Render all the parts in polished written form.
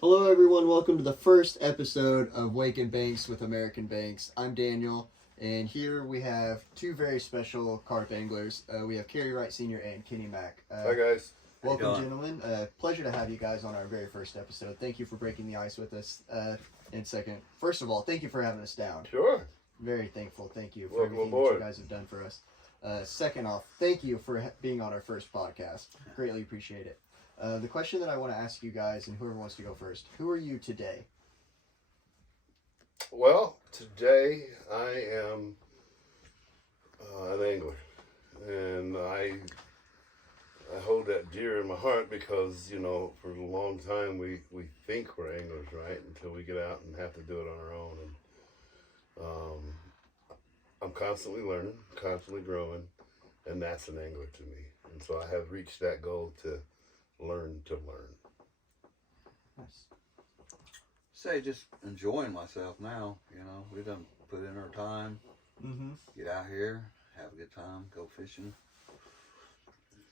Hello, everyone. Welcome to the first episode of N Banx with N Banx. I'm Daniel, and here we have two very special carp anglers. We have Kerry Wright Sr. and Kenny Mack. Hi, guys. Welcome, gentlemen. Pleasure to have you guys on our very first episode. Thank you for breaking the ice with us. And second, first of all, thank you for having us down. Sure. Very thankful. Thank you for Welcome everything aboard. that you guys have done for us. Second off, thank you for being on our first podcast. Greatly appreciate it. The question that I want to ask you guys, and whoever wants to go first, who are you today? Well, today I am an angler, and I hold that dear in my heart because, you know, for a long time we think we're anglers, right? Until we get out and have to do it on our own. And I'm constantly learning, constantly growing, and that's an angler to me. And so I have reached that goal to learn. Nice. Say just enjoying myself now. You know, we done put in our time. Get out here, have a good time, go fishing.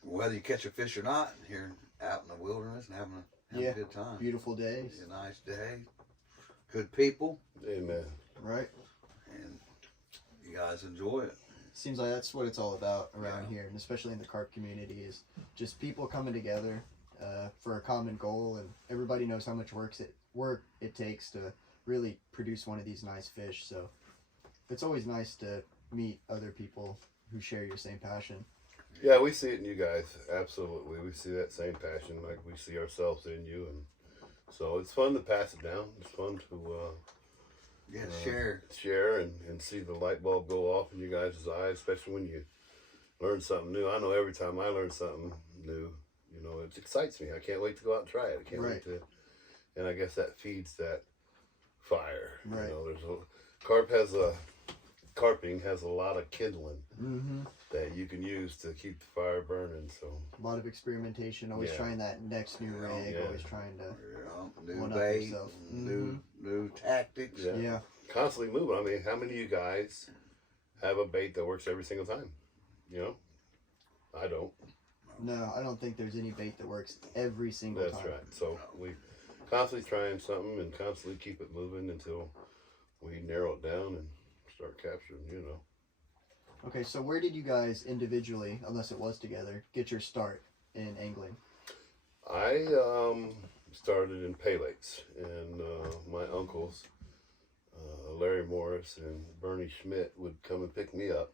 Whether you catch a fish or not, here out in the wilderness and having a good time. Beautiful days. A nice day, good people. Amen. Right. And you guys enjoy it. Seems like that's what it's all about around here, and especially in the carp community, is just people coming together for a common goal, and everybody knows how much work it takes to really produce one of these nice fish. So it's always nice to meet other people who share your same passion. Yeah, we see it in you guys. Absolutely. We see that same passion like we see ourselves in you. And so it's fun to pass it down. It's fun to share and see the light bulb go off in you guys' eyes, especially when you learn something new. I know every time I learn something new, you know, it excites me. I can't wait to go out and try it. I can't wait to, and I guess that feeds that fire. Right. You know, carping has a lot of kindling that you can use to keep the fire burning. So a lot of experimentation, always trying that next new rig, always trying to new bait, new tactics. Yeah. Constantly moving. I mean, how many of you guys have a bait that works every single time? You know, I don't. No, I don't think there's any bait that works every single time. That's right. So we constantly trying something and constantly keep it moving until we narrow it down and start capturing, you know. Okay, so where did you guys individually, unless it was together, get your start in angling? I started in Pay Lakes, and my uncles, Larry Morris and Bernie Schmidt, would come and pick me up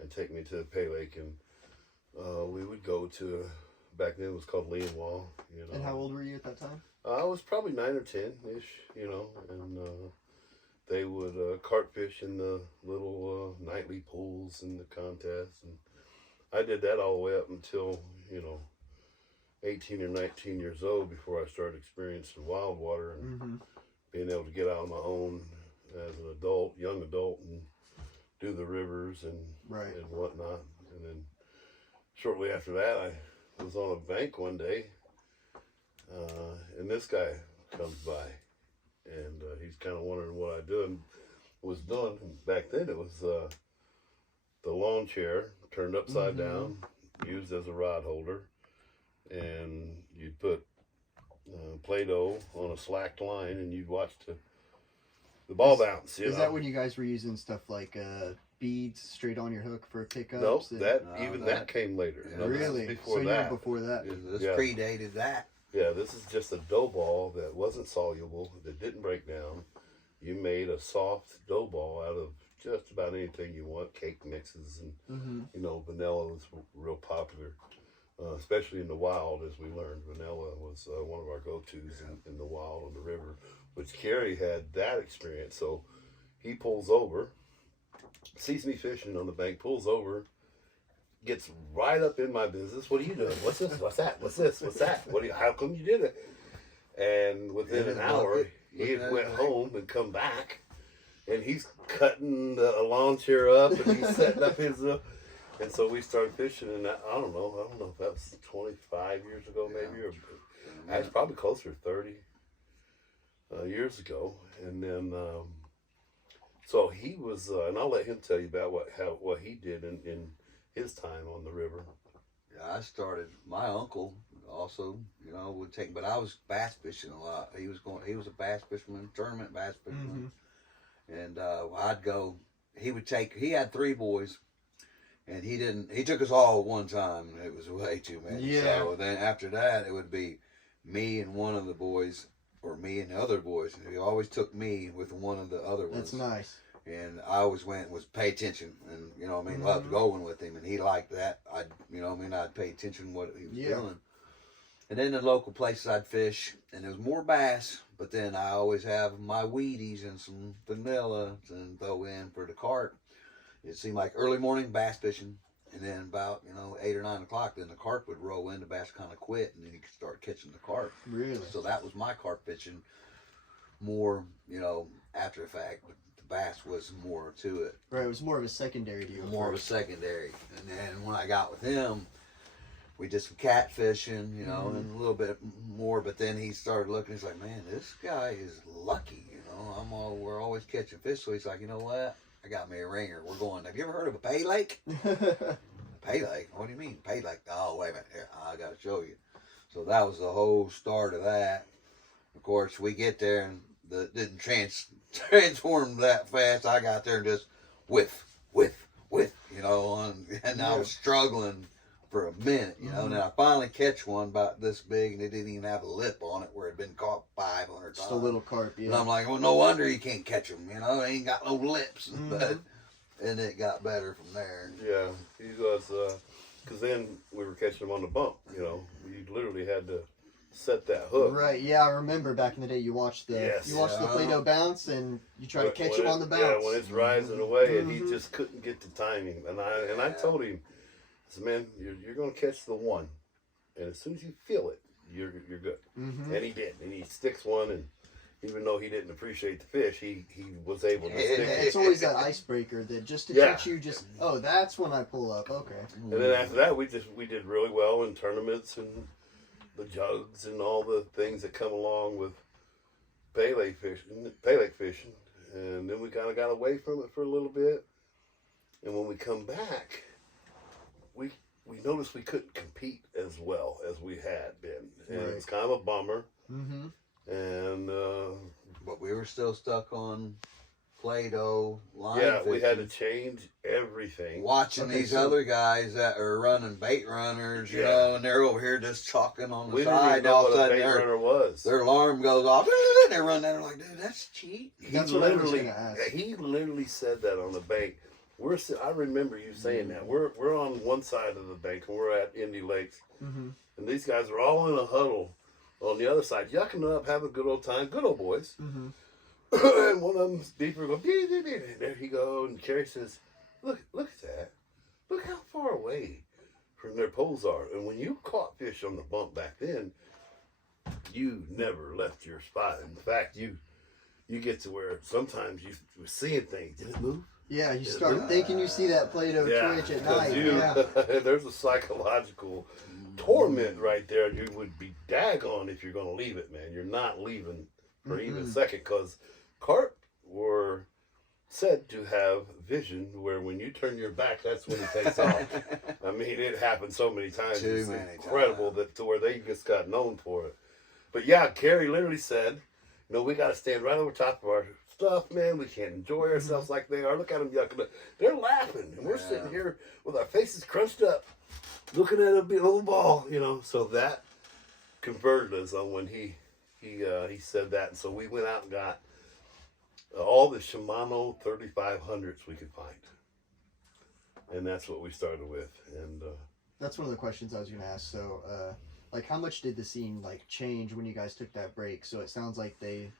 and take me to the Pay Lake, and we would go to, back then it was called Lee and Wall, you know. And how old were you at that time? I was probably 9 or 10-ish, you know, and they would carp fish in the little nightly pools and the contests, and I did that all the way up until, you know, 18 or 19 years old before I started experiencing wild water and being able to get out on my own as an adult, young adult, and do the rivers and whatnot. And then shortly after that, I was on a bank one day, and this guy comes by, and he's kind of wondering what I was doing. And back then, it was the lawn chair turned upside down, used as a rod holder, and you'd put Play-Doh on a slacked line, and you'd watch the ball bounce. Is that when you guys were using stuff like beads straight on your hook for pickups? No, that came later. Yeah, really? Before so that. You were before that? This predated that. Yeah, this is just a dough ball that wasn't soluble, that didn't break down. You made a soft dough ball out of just about anything you want, cake mixes, and you know, vanilla was real popular, especially in the wild, as we learned. Vanilla was one of our go-tos in the wild on the river, which Kerry had that experience. So he pulls over, sees me fishing on the bank, pulls over, gets right up in my business. What are you doing? What's this? What's that? What's this? What's that? How come you did it? And within an hour, he had went home and come back, and he's cutting a lawn chair up, and he's setting up his, and so we started fishing. And I don't know if that was 25 years ago, maybe, or it's probably closer to 30 years ago. And then, so he was, and I'll let him tell you about what he did in his time on the river. Yeah, I started, my uncle also, you know, would take. But I was bass fishing a lot. He was a bass fisherman, tournament bass fisherman, and I'd go. He had 3 boys, and he took us all at one time, and it was way too many. Yeah. So then after that, it would be me and one of the boys, or me and the other boys. And he always took me with one of the other ones. That's nice. And I always was pay attention, and you know what I mean, loved going with him, and he liked that. I'd pay attention to what he was doing. And then the local places I'd fish, and there was more bass, but then I always have my Wheaties and some vanilla to throw in for the carp. It seemed like early morning bass fishing, and then about 8 or 9 o'clock, then the carp would roll in. The bass kind of quit, and then you could start catching the carp. Really? So that was my carp fishing. More, after the fact, but the bass was more to it. Right, it was more of a secondary deal. More of a secondary, and then when I got with him, we did some catfishing, and a little bit more. But then he started looking. He's like, "Man, this guy is lucky. We're always catching fish." So he's like, "You know what? I got me a ringer. We're going. Have you ever heard of a pay lake?" Pay lake? What do you mean pay lake? Oh, wait a minute. Here, I got to show you. So that was the whole start of that. Of course, we get there and didn't transform that fast. I got there and just whiff, and I was struggling for a minute, and then I finally catch one about this big, and it didn't even have a lip on it where it had been caught 500 times. Just a little carp, yeah. And I'm like, well, no wonder you can't catch them, they ain't got no lips. And it got better from there. Yeah, he was, because then we were catching them on the bump, we literally had to set that hook. Right, yeah, I remember back in the day you watched the Play-Doh bounce, and you try to catch him on the bounce. Yeah, when it's rising away, and he just couldn't get the timing. And I told him, I said, "Man, you're going to catch the one, and as soon as you feel it, you're good." And he did, and he sticks one, and even though he didn't appreciate the fish, he was able to stick it. It's always that icebreaker that just to teach you, that's when I pull up. Okay. And then after that, we did really well in tournaments and the jugs and all the things that come along with pay lake fishing, and then we kind of got away from it for a little bit, and when we come back, we noticed we couldn't compete as well as we had been, and it was kind of a bummer. And but we were still stuck on Play-Doh line fishing. We had to change everything. Watching these other guys that are running bait runners, and they're over here just chalking on the side. All of a sudden, their alarm goes off, and they run down. They're like, "Dude, that's cheap." He literally said that on the bank. I remember you saying that. We're on one side of the bank, and we're at Indy Lakes, and these guys are all in a huddle on the other side, yucking up, having a good old time, good old boys. And one of them's beeper goes, there he goes, and Kerry says, look at that. Look how far away from their poles are. And when you caught fish on the bump back then, you never left your spot. In fact, you get to where sometimes you were seeing things. Did it move? Yeah, you start thinking you see that Play-Doh twitch at night. There's a psychological torment right there. You would be daggone if you're going to leave it, man. You're not leaving for even a second, because carp were said to have vision where when you turn your back, that's when it takes off. I mean, it happened so many times. It's incredible that to where they just got known for it. But yeah, Kerry literally said, we got to stand right over top of our stuff, man. We can't enjoy ourselves like they are. Look at them yucking up. They're laughing, and we're sitting here with our faces crunched up, looking at a big old ball, So that converted us on when he said that, and so we went out and got all the Shimano 3500s we could find, and that's what we started with. And that's one of the questions I was going to ask. So, how much did the scene change when you guys took that break? So it sounds like they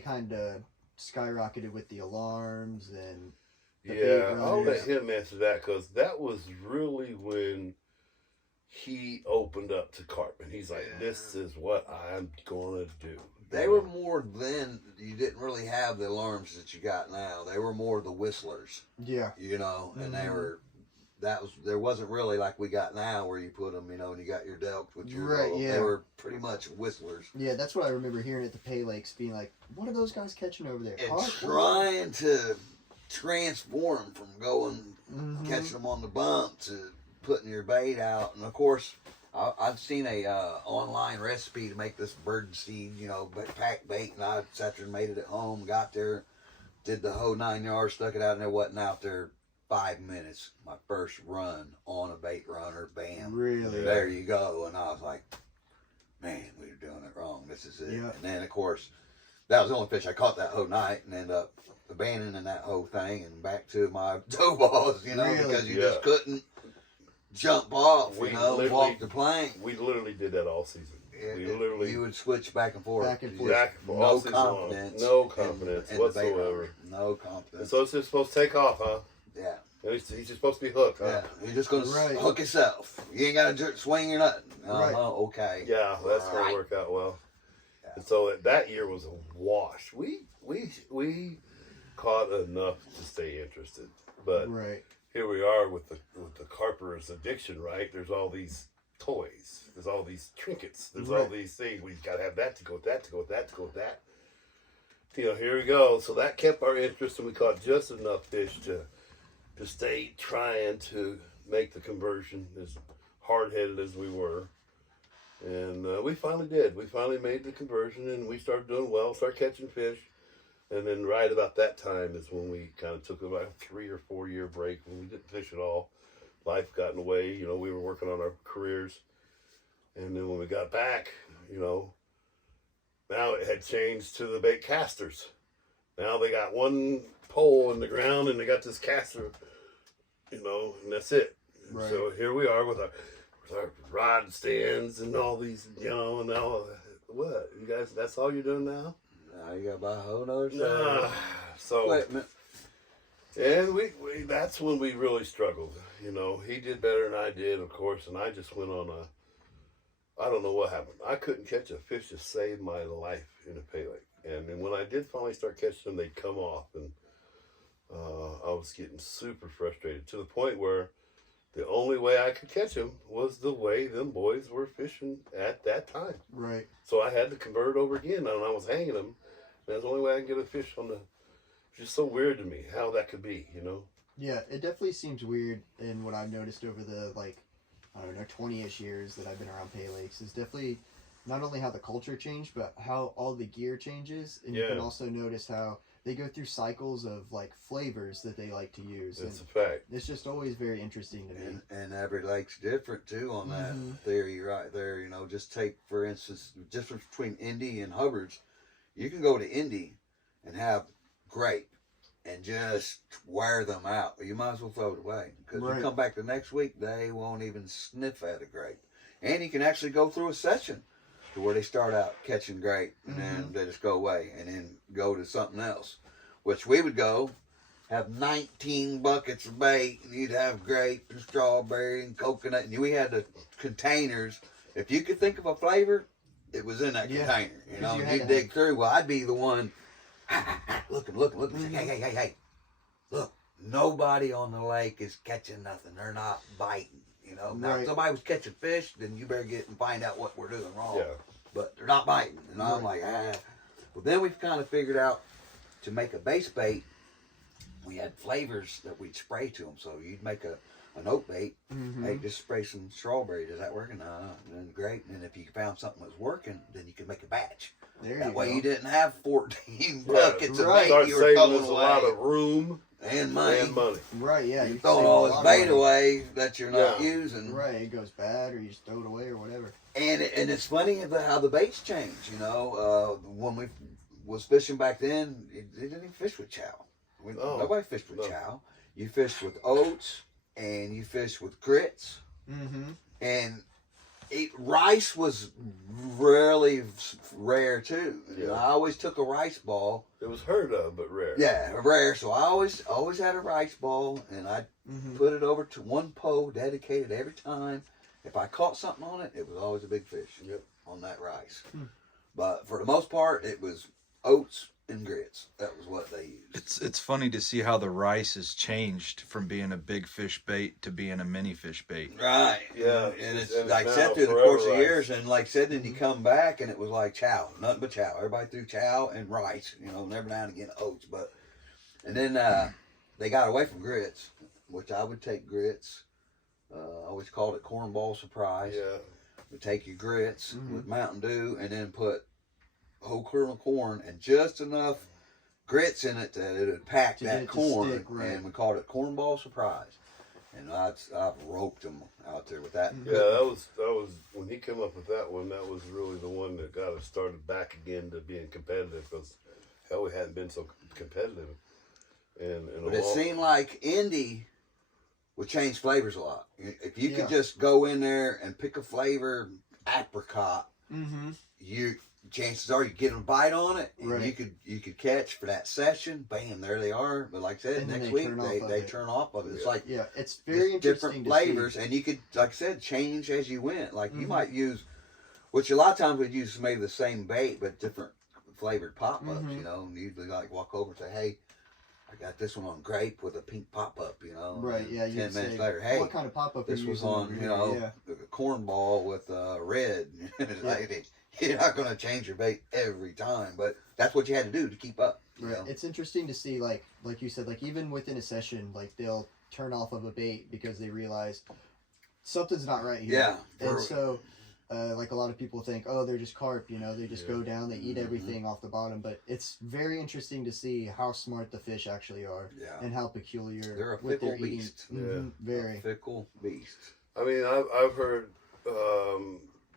kind of skyrocketed with the alarms and I'll let him answer that, because that was really when he opened up to carp, and he's like, "This is what I'm gonna do." They were more then. You didn't really have the alarms that you got now. They were more the whistlers. Yeah. And they were. There wasn't really like we got now, where you put them, and you got your delks with your. Right. Yeah. They were pretty much whistlers. Yeah, that's what I remember hearing at the Pay Lakes, being like, "What are those guys catching over there?" And trying to transform from going catching them on the bump to putting your bait out, and of course I'd seen a online recipe to make this bird seed, pack bait, and I sat there and made it at home. Got there, did the whole 9 yards, stuck it out, and there wasn't out there 5 minutes. My first run on a bait runner, bam. Really? There you go. And I was like, man, we were doing it wrong. This is it. Yeah. And then, of course, that was the only fish I caught that whole night, and ended up abandoning that whole thing and back to my dough balls, Really? because you just couldn't jump off, walk the plank. We literally did that all season. We literally. You would switch bach and forth. Back and forth. No confidence. No confidence whatsoever. No confidence. And so it's just supposed to take off, huh? Yeah. He's just supposed to be hooked, huh? Yeah. You're just going to hook yourself. You ain't got to swing or nothing. Right. Okay. Yeah, that's going to work out well. Yeah. And so that year was a wash. We caught enough to stay interested, but here we are with the carper's addiction. Right? There's all these toys. There's all these trinkets. There's all these things. We got to have that to go with that, to go with that, to go with that. Here we go. So that kept our interest, and we caught just enough fish to stay trying to make the conversion, as hard-headed as we were. And we finally did. We finally made the conversion, and we started doing well, started catching fish. And then right about that time is when we kind of took about a 3 or 4 year break when we didn't fish at all. Life got in the way. We were working on our careers. And then when we got back, now it had changed to the bait casters. Now they got one pole in the ground and they got this caster, and that's it. Right. So here we are with our rod stands and all these, and now, what? You guys, that's all you're doing now? Now you got to buy a whole other set. Equipment. And we that's when we really struggled. He did better than I did, of course, and I just went on I don't know what happened. I couldn't catch a fish to save my life in a pay lake. And then when I did finally start catching them, they'd come off. And I was getting super frustrated to the point where the only way I could catch them was the way them boys were fishing at that time. Right. So I had to convert over again, and I was hanging them. And that's the only way I can get a fish on the... It's just so weird to me how that could be, Yeah, it definitely seems weird in what I've noticed over the, 20-ish years that I've been around pay lakes is definitely not only how the culture changed, but how all the gear changes. And you can also notice how they go through cycles of, flavors that they like to use. That's a fact. It's just always very interesting to me. And every lake's different, too, on that theory right there. Just take, for instance, the difference between Indy and Hubbard's. You can go to Indy and have grape and just wear them out. You might as well throw it away. Because you come back the next week, they won't even sniff at a grape. And you can actually go through a session to where they start out catching grape, and then they just go away, and then go to something else. Which we would go, have 19 buckets of bait, and you'd have grape and strawberry and coconut, and we had the containers. If you could think of a flavor, it was in that container. You'd dig through. Well, I'd be the one looking, hey, look, nobody on the lake is catching nothing. They're not biting. Now if somebody was catching fish, then you better get and find out what we're doing wrong. Yeah. But they're not biting. And I'm like, Well, then we've kind of figured out to make a base bait, we had flavors that we'd spray to them. So you'd make an oat bait. Hey, just spray some strawberry. Does that work? No. Then great. And if you found something that was working, then you could make a batch. That way you didn't have 14 buckets of bait. Start you were saving throwing us away. a lot of room and money. Right, yeah. You're throwing all this bait away that you're not using. Right, it goes bad or you just throw it away or whatever. And it's funny how the baits change, when we was fishing back then, they didn't even fish with chow. Nobody fished with chow. You fished with oats and you fished with grits. And rice was really rare too. I always took a rice ball. It was heard of, but rare. Yeah, rare. So I always had a rice ball, and I put it over to one pole, dedicated every time. If I caught something on it, it was always a big fish on that rice. But for the most part, it was oats and grits. That was what they used. It's funny to see how the rice has changed from being a big fish bait to being a mini fish bait. Right. Yeah. And it's like said through the course of years, and like said, then you come back and it was like chow, nothing but chow. Everybody threw chow and rice, never now and again oats. And then they got away from grits, which I would take grits. I always called it cornball surprise. Yeah. You take your grits with Mountain Dew and then put a whole kernel of corn and just enough grits in it that it would pack that corn. Stick, right. And we called it cornball surprise. And I've roped them out there with that. Yeah, that was when he came up with that one. That was really the one that got us started back again to being competitive, because hell, we hadn't been so competitive. But it seemed like Indy would change flavors a lot. If you could just go in there and pick a flavor, apricot, chances are you get a bite on it, and you could catch for that session. Bam, there they are. But like I said, next week they turn off of it. It's like it's very interesting different flavors, and you could, like I said, change as you went. Like you might use, which a lot of times we'd use maybe the same bait but different flavored pop ups. You know, and you'd like walk over and say, hey, I got this one on grape with a pink pop-up, you know. Right, yeah. 10 minutes later, hey, what kind of pop-up this was on, you know, the cornball with red. Like, you're not going to change your bait every time, but that's what you had to do to keep up. Right. Know? It's interesting to see, like you said, like even within a session, like they'll turn off of a bait because they realize something's not right here. Yeah. And so, like a lot of people think, oh, they're just carp, you know, they just go down, they eat everything off the bottom. But it's very interesting to see how smart the fish actually are and how peculiar they're a with fickle their eating. beast. Very. A fickle beast. I mean, I've heard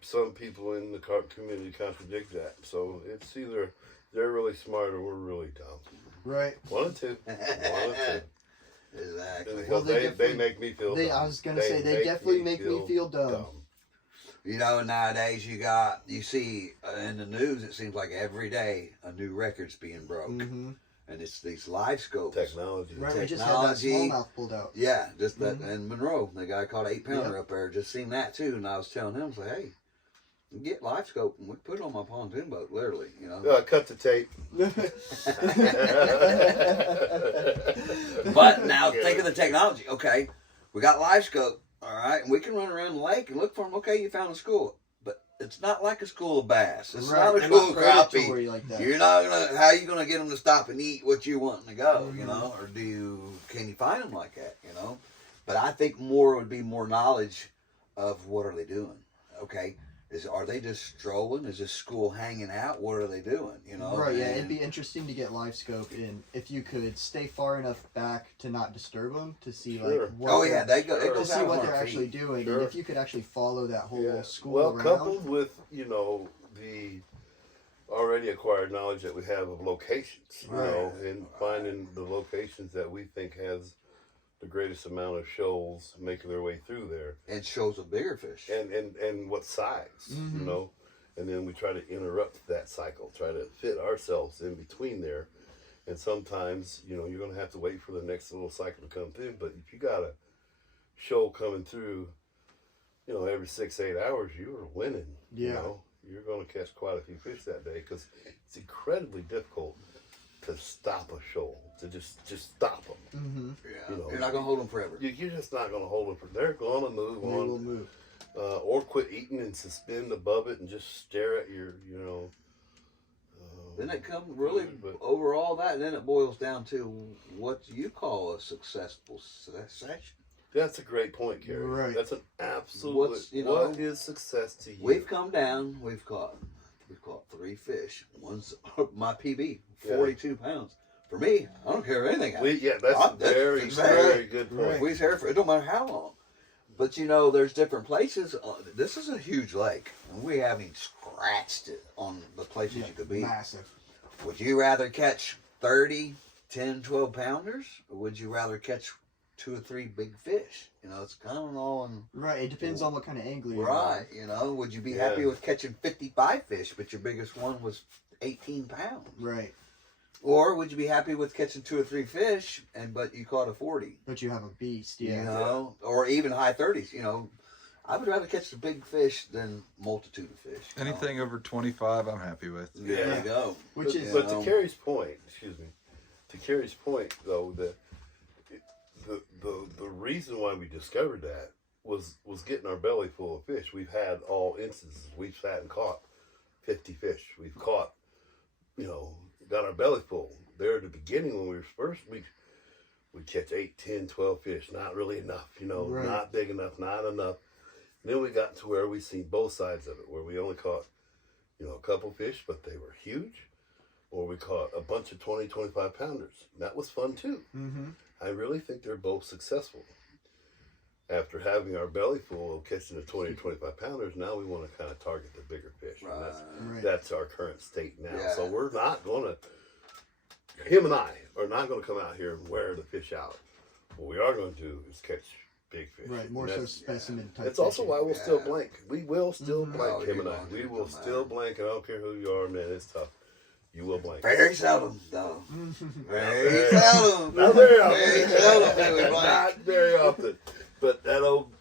some people in the carp community contradict that. So it's either they're really smart or we're really dumb. Right. One or two. Exactly. Because they make me feel dumb. I was going to say, they definitely make me feel dumb. You know, nowadays you see in the news, it seems like every day a new record's being broke. And it's these live scopes. Technology. Right, we just had that smallmouth pulled out. Yeah, just that. And Monroe, the guy caught an 8-pounder up there, just seen that too. And I was telling him, I was like, hey, get live scope and we put it on my pontoon boat, literally, you know. Cut the tape. But now think of the technology. Okay, we got live scope. All right, and we can run around the lake and look for them. Okay, you found a school, but it's not like a school of bass. It's not a school of crappie. Like that. You're not gonna. How you gonna get them to stop and eat what you want to go? You know, or can you find them like that? You know, but I think more would be more knowledge of what are they doing. Okay, are they just strolling? Is this school hanging out? What are they doing? You know, right? Yeah, it'd be interesting to get live scope in if you could stay far enough back to not disturb them to see like what they go to see what they're actually doing, and if you could actually follow that whole school around. Coupled with the already acquired knowledge that we have of locations, you know, and finding the locations that we think has the greatest amount of shoals making their way through there, and shows of bigger fish, and what size, you know, and then we try to interrupt that cycle, try to fit ourselves in between there, and sometimes you're going to have to wait for the next little cycle to come through. But if you got a shoal coming through, every 6-8 hours, you are winning. You know, you're going to catch quite a few fish that day, because it's incredibly difficult to stop a shoal, to just stop them. You're not going to hold them forever. You're just not going to hold them forever. They're going to move on. They will move. Or quit eating and suspend above it and just stare at your, Then it comes really over all that, and then it boils down to what you call a successful session. That's a great point, Kerry. Right. That's an absolute. What is success to you? We've come down. We've caught 3 fish. One's my PB, 42 pounds. For me, I don't care anything. That's a very, very good point. Right. We've here for it don't matter how long. But there's different places. This is a huge lake, and we haven't scratched it on the places you could be. Massive. Would you rather catch 30, 10, 12 pounders, or would you rather catch 2 or 3 big fish? It's kind of all in. Right. It depends on what kind of angler you're right. Would you be happy with catching 55 fish, but your biggest one was 18 pounds? Right. Or would you be happy with catching 2 or 3 fish, but you caught a 40? But you have a beast, or even high 30s. I would rather catch the big fish than multitude of fish. Anything over 25, I'm happy with. There you go. But to Kerry's point, though, the reason why we discovered that was getting our belly full of fish. We've had all instances. We've sat and caught 50 fish. We've caught, got our belly full. There at the beginning when we were first, we'd catch 8, 10, 12 fish. Not really enough, not big enough, not enough. And then we got to where we seen both sides of it, where we only caught, you know, a couple fish, but they were huge, or we caught a bunch of 20, 25 pounders. That was fun too. Mm-hmm. I really think they're both successful. After having our belly full of catching the 20, 25 pounders, now we want to kind of target the bigger fish. And Right. that's our current state now. Yeah. So we're not going to, him and I are not going to come out here and wear the fish out. What we are going to do is catch big fish. Right, more And so that's- specimen type. That's also fishing. why we'll still Yeah. blank. We will still Mhm. blank Oh, him you and I. won't. We It will don't still matter. blank. I don't care who you are, man. It's tough. You will blank. Very seldom, though. Very Very seldom. Not very often. Very seldom do we Not blank. very often. But that old.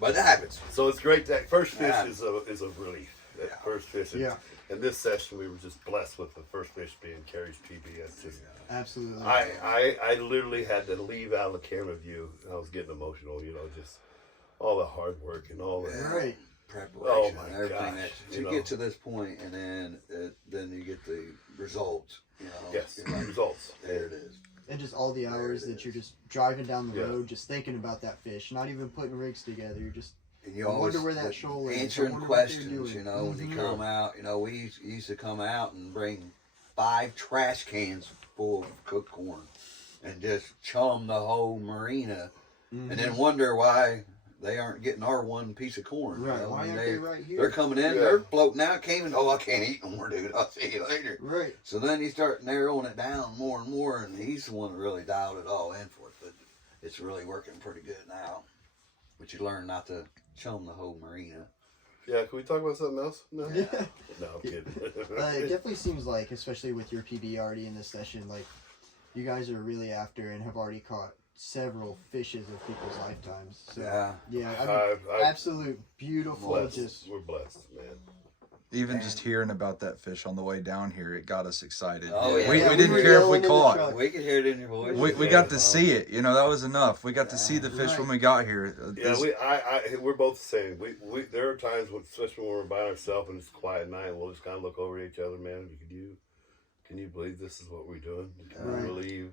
But it happens. So it's great. That first fish Yeah. is a relief. That Yeah. first fish. Yeah. And this session, we were just blessed with the first fish being Kerry's PB. That's just. Absolutely. I literally had to leave out of the camera view. I was getting emotional. You know, just all the hard work and all the. Yeah. Right. Preparation, Oh my everything gosh, that you to know. get to this point, and then you get the results. You know, Yes. You're like, Results. there it is. And just all the There hours it that is. you're just driving down the Yeah. road, just thinking about that fish, not even putting rigs together. You're just And you I always wonder where that shoal is. I answering wonder what they're questions. doing. You know, when you Mhm. come out, you know, we used to come out and bring 5 trash cans full of cooked corn, and just chum the whole marina, Mhm. and then wonder why they aren't getting our one piece of corn. Right. You know, Why and aren't they right here? They're coming in, Yeah. they're floating out, came in. Oh, I can't eat no more, dude. I'll see you later. Right. So then you start narrowing it down more and more, and he's the one that really dialed it all in for it. But it's really working pretty good now. But you learn not to chum the whole marina. Yeah. Can we talk about something else? No. Yeah. No, I'm kidding. It definitely seems like, especially with your PB already in this session, like you guys are really after and have already caught several fishes of people's lifetimes. So Yeah. yeah, I mean, I've absolute beautiful. blessed. Just We're blessed, man. Even Man. just hearing about that fish on the way down here, it got us excited. Oh, yeah. We Yeah, didn't were care if we yelling in the caught. truck. We could hear it in your voice. We got to see it. You know, that was enough. We got to see the fish Right. when we got here. Yeah, we're both the same. We there are times when, especially when we're by ourselves and it's a quiet night, we'll just kind of look over at each other, man. Can you believe this is what we're doing? Can Right. you believe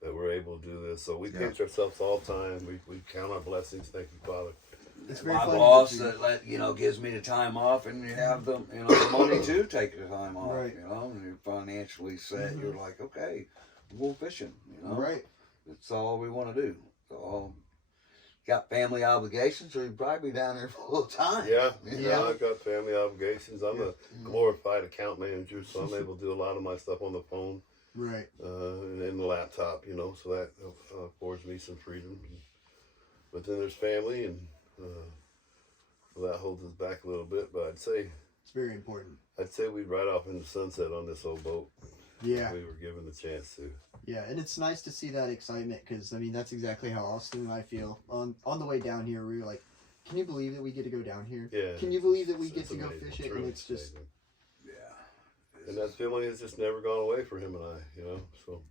that we're able to do this? So we Yeah. pinch ourselves all the time. We count our blessings. Thank you, Father. it's very My funny boss that that gives me the time off, and you have the the money to take the time off. Right. You know, and you're financially set. Mhm. You're like, okay, we'll go fishing. You know, right. That's all we want to do. So, got family obligations, so you'd probably be down there full time. Yeah, You Yeah. know? I've got family obligations. I'm a glorified account manager, so I'm able to do a lot of my stuff on the phone Right. and in the laptop, so that affords me some freedom. But then there's family, and so that holds us back a little bit. But It's very important. I'd say we'd ride off into the sunset on this old boat. Yeah. If we were given the chance to. Yeah, and it's nice to see that excitement because I mean that's exactly how Austin and I feel on the way down here. We were like, "Can you believe that we get to go down here? Yeah. Can you believe that we get It's to go amazing. fish it?" Truly And it's just amazing. Yeah. And that feeling has just never gone away for him and I, So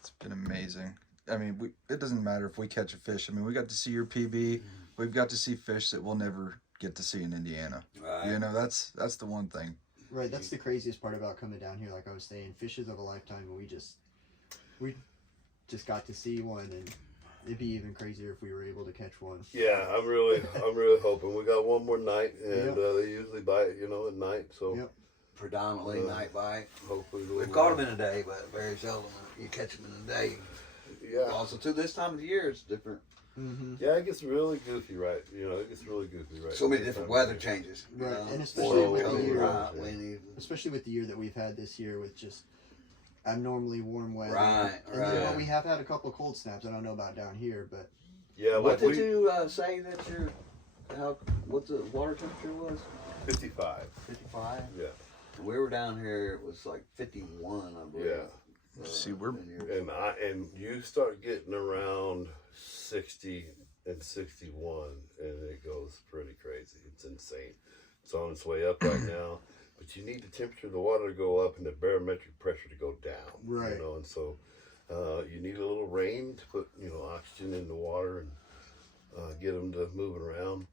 It's been amazing. I mean, it doesn't matter if we catch a fish. I mean, we got to see your PB. We've got to see fish that we'll never get to see in Indiana. Right. You know, that's the one thing. right. That's the craziest part about coming down here. Like I was saying, fishes of a lifetime, and we just got to see one, and it'd be even crazier if we were able to catch one. yeah, I'm really hoping we got one more night, and Yep. they usually bite, at night. So Yep. Predominantly night bite. hopefully We've caught them in a day, but very seldom you catch them in a day. Yeah, Also, to this time of the year, it's different. Mm-hmm. yeah, it gets really goofy, right? It gets really goofy, right? So many This different time of weather year. changes. you Right, know? and especially with the cold, year. hot, windy. Especially with the year that we've had this year, with just abnormally warm weather. Right, And right. but we have had a couple of cold snaps. I don't know about down here, but Yeah, What like did you say that what the water temperature was? 55. 55? Yeah, We were down here, it was like 51, I believe. yeah. See, we're- And you start getting around 60 and 61, and it goes pretty crazy. It's insane. It's on its way up right now, but you need the temperature of the water to go up and the barometric pressure to go down. Right. And so you need a little rain to put oxygen in the water and get them to moving around.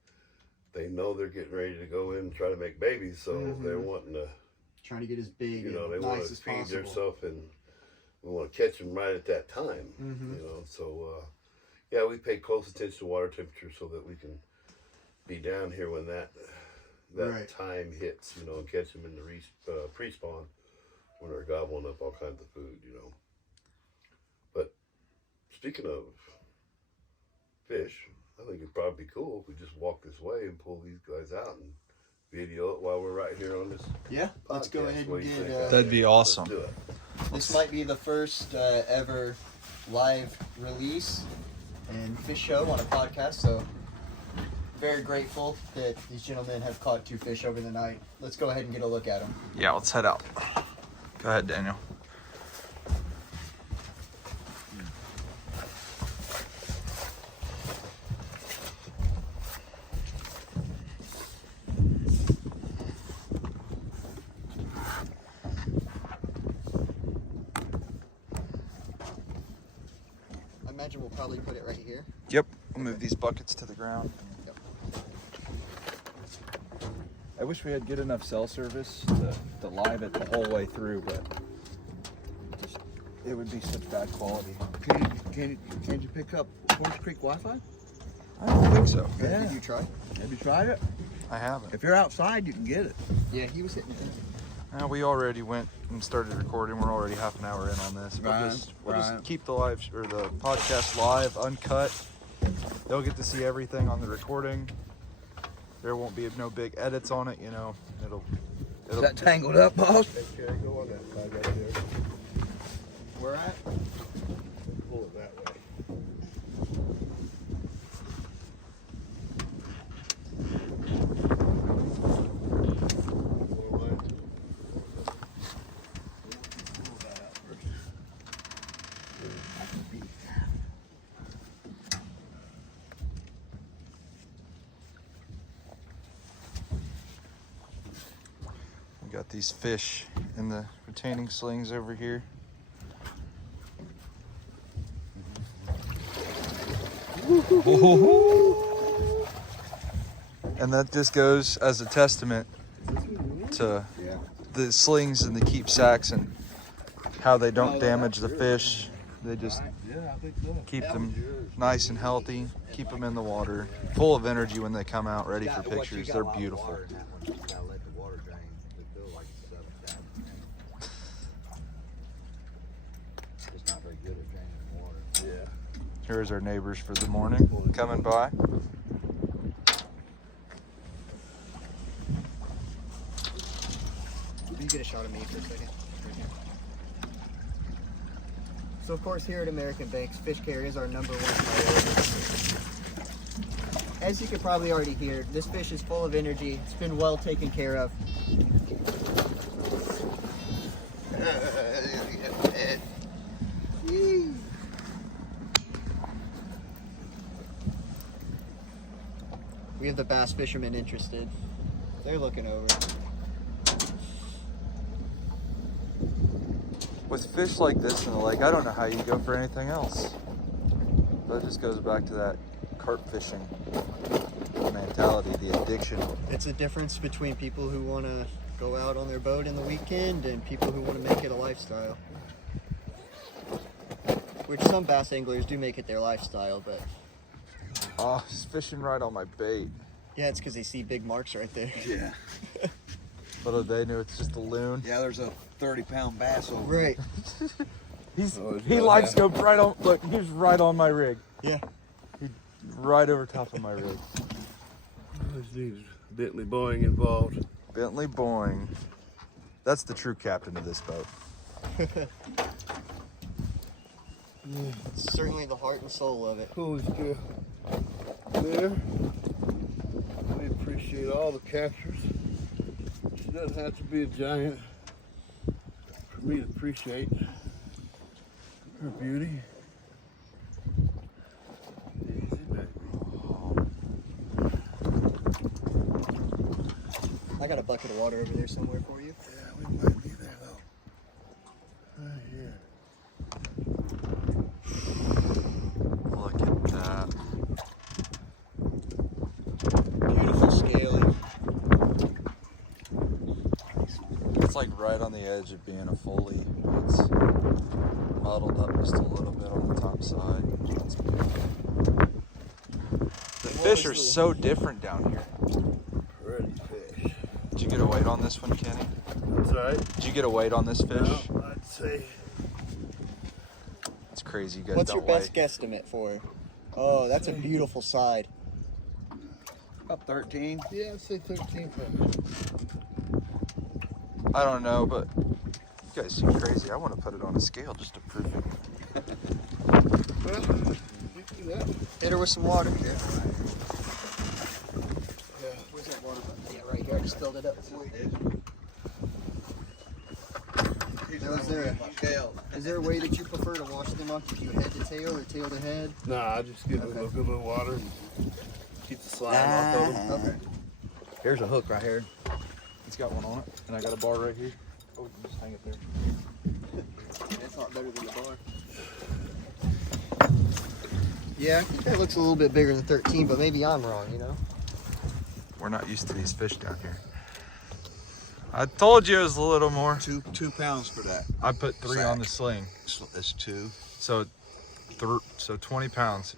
They know they're getting ready to go in and try to make babies, so Mhm. they're wanting to. trying to get as big They and want nice to as feed possible. themselves, and we want to catch them right at that time. Mhm. So Yeah, we pay close attention to water temperature so that we can be down here when that Right. time hits, you know, and catch them in the pre-spawn when they're gobbling up all kinds of food, you know. But speaking of fish, I think it'd probably be cool if we just walk this way and pull these guys out and video it while we're right here on this. Yeah, let's go podcast. ahead What and do you get. think? That'd be awesome. Let's do it. This might be the first ever live release and fish show on a podcast, so very grateful that these gentlemen have caught 2 fish over the night. Let's go ahead and get a look at them. Yeah, let's head out. Go ahead, Daniel. I imagine we'll probably put it right here. Yep. We'll move these buckets to the ground. Yep. I wish we had good enough cell service to live it the whole way through, but it would be such bad quality. Can you pick up Horse Creek Wi-Fi? I don't think so. Did you try? Have you tried it? I haven't. If you're outside, you can get it. Yeah, he was hitting it. We already went and started recording. We're already half an hour in on this. Right, We'll right. just keep the live or the podcast live, uncut. They'll get to see everything on the recording. There won't be no big edits on it, you know. Is that tangled up, boss? Hey, Kerry, go on that side right there. Where at? Pull it that way. We got these fish in the retaining slings over here. And that just goes as a testament to Yeah. the slings and the keep sacks and how they don't damage the fish. They just Yeah, I think so. keep them nice and healthy, keep them in the water, full of energy when they come out, ready for pictures. They're beautiful. It's not very good at draining water. Yeah. Here's our neighbors for the morning coming by. Will you get a shot of me for a second? Right here. So of course here at American Banks, fish care is our #1 priority. As you could probably already hear, this fish is full of energy. It's been well taken care of. We have the bass fishermen interested. They're looking over. With fish like this in the lake, I don't know how you go for anything else. That just goes back to that carp fishing mentality, the addiction. It's a difference between people who want to go out on their boat in the weekend and people who want to make it a lifestyle. Which some bass anglers do make it their lifestyle, but Oh, he's fishing right on my bait. yeah, it's because they see big marks right there. Yeah. Little they knew it's just a loon. Yeah, there's a 30-pound bass over there. Right. He light scoped right on. Look, he's right on my rig. Yeah. Right over top of my rig. There's Bentley Boeing involved. Bentley Boeing. That's the true captain of this boat. It's certainly the heart and soul of it. Holy cow. There. We appreciate all the captures. She doesn't have to be a giant for me to appreciate her beauty. Easy, baby. I got a bucket of water over there somewhere for you. Yeah, we might be there though. Right here. Look at that. Beautiful scaling. It's like right on the edge of being a fully. It's muddled up just a little bit on the top side. It's beautiful. The fish are so different down here. Pretty fish. Did you get a weight on this one, Kenny? That's right. Did you get a weight on this fish? No, I'd say. It's crazy you guys What's your don't best weigh. guesstimate for? Oh, that's a beautiful side. About 13. Yeah, I'd say 13 pounds. I don't know, but you guys seem crazy. I want to put it on a scale just to prove it. Well, we can do that. Hit her with some water here. Where's that water bottle? Yeah, right here. I just filled it up for you. Is there a way that you prefer to wash them off? Do you head to tail or tail to head? Nah, I just give it a good little water and keep the slime off of them. Okay. Here's a hook right here. It's got one on it, and I got a bar right here. Oh, just hang it there. That's a lot better than the bar. Yeah, I think that looks a little bit bigger than 13, but maybe I'm wrong, you know? We're not used to these fish down here. I told you it was a little more. 2 pounds for that. I put 3 on the sling, That's 2. so 20 pounds.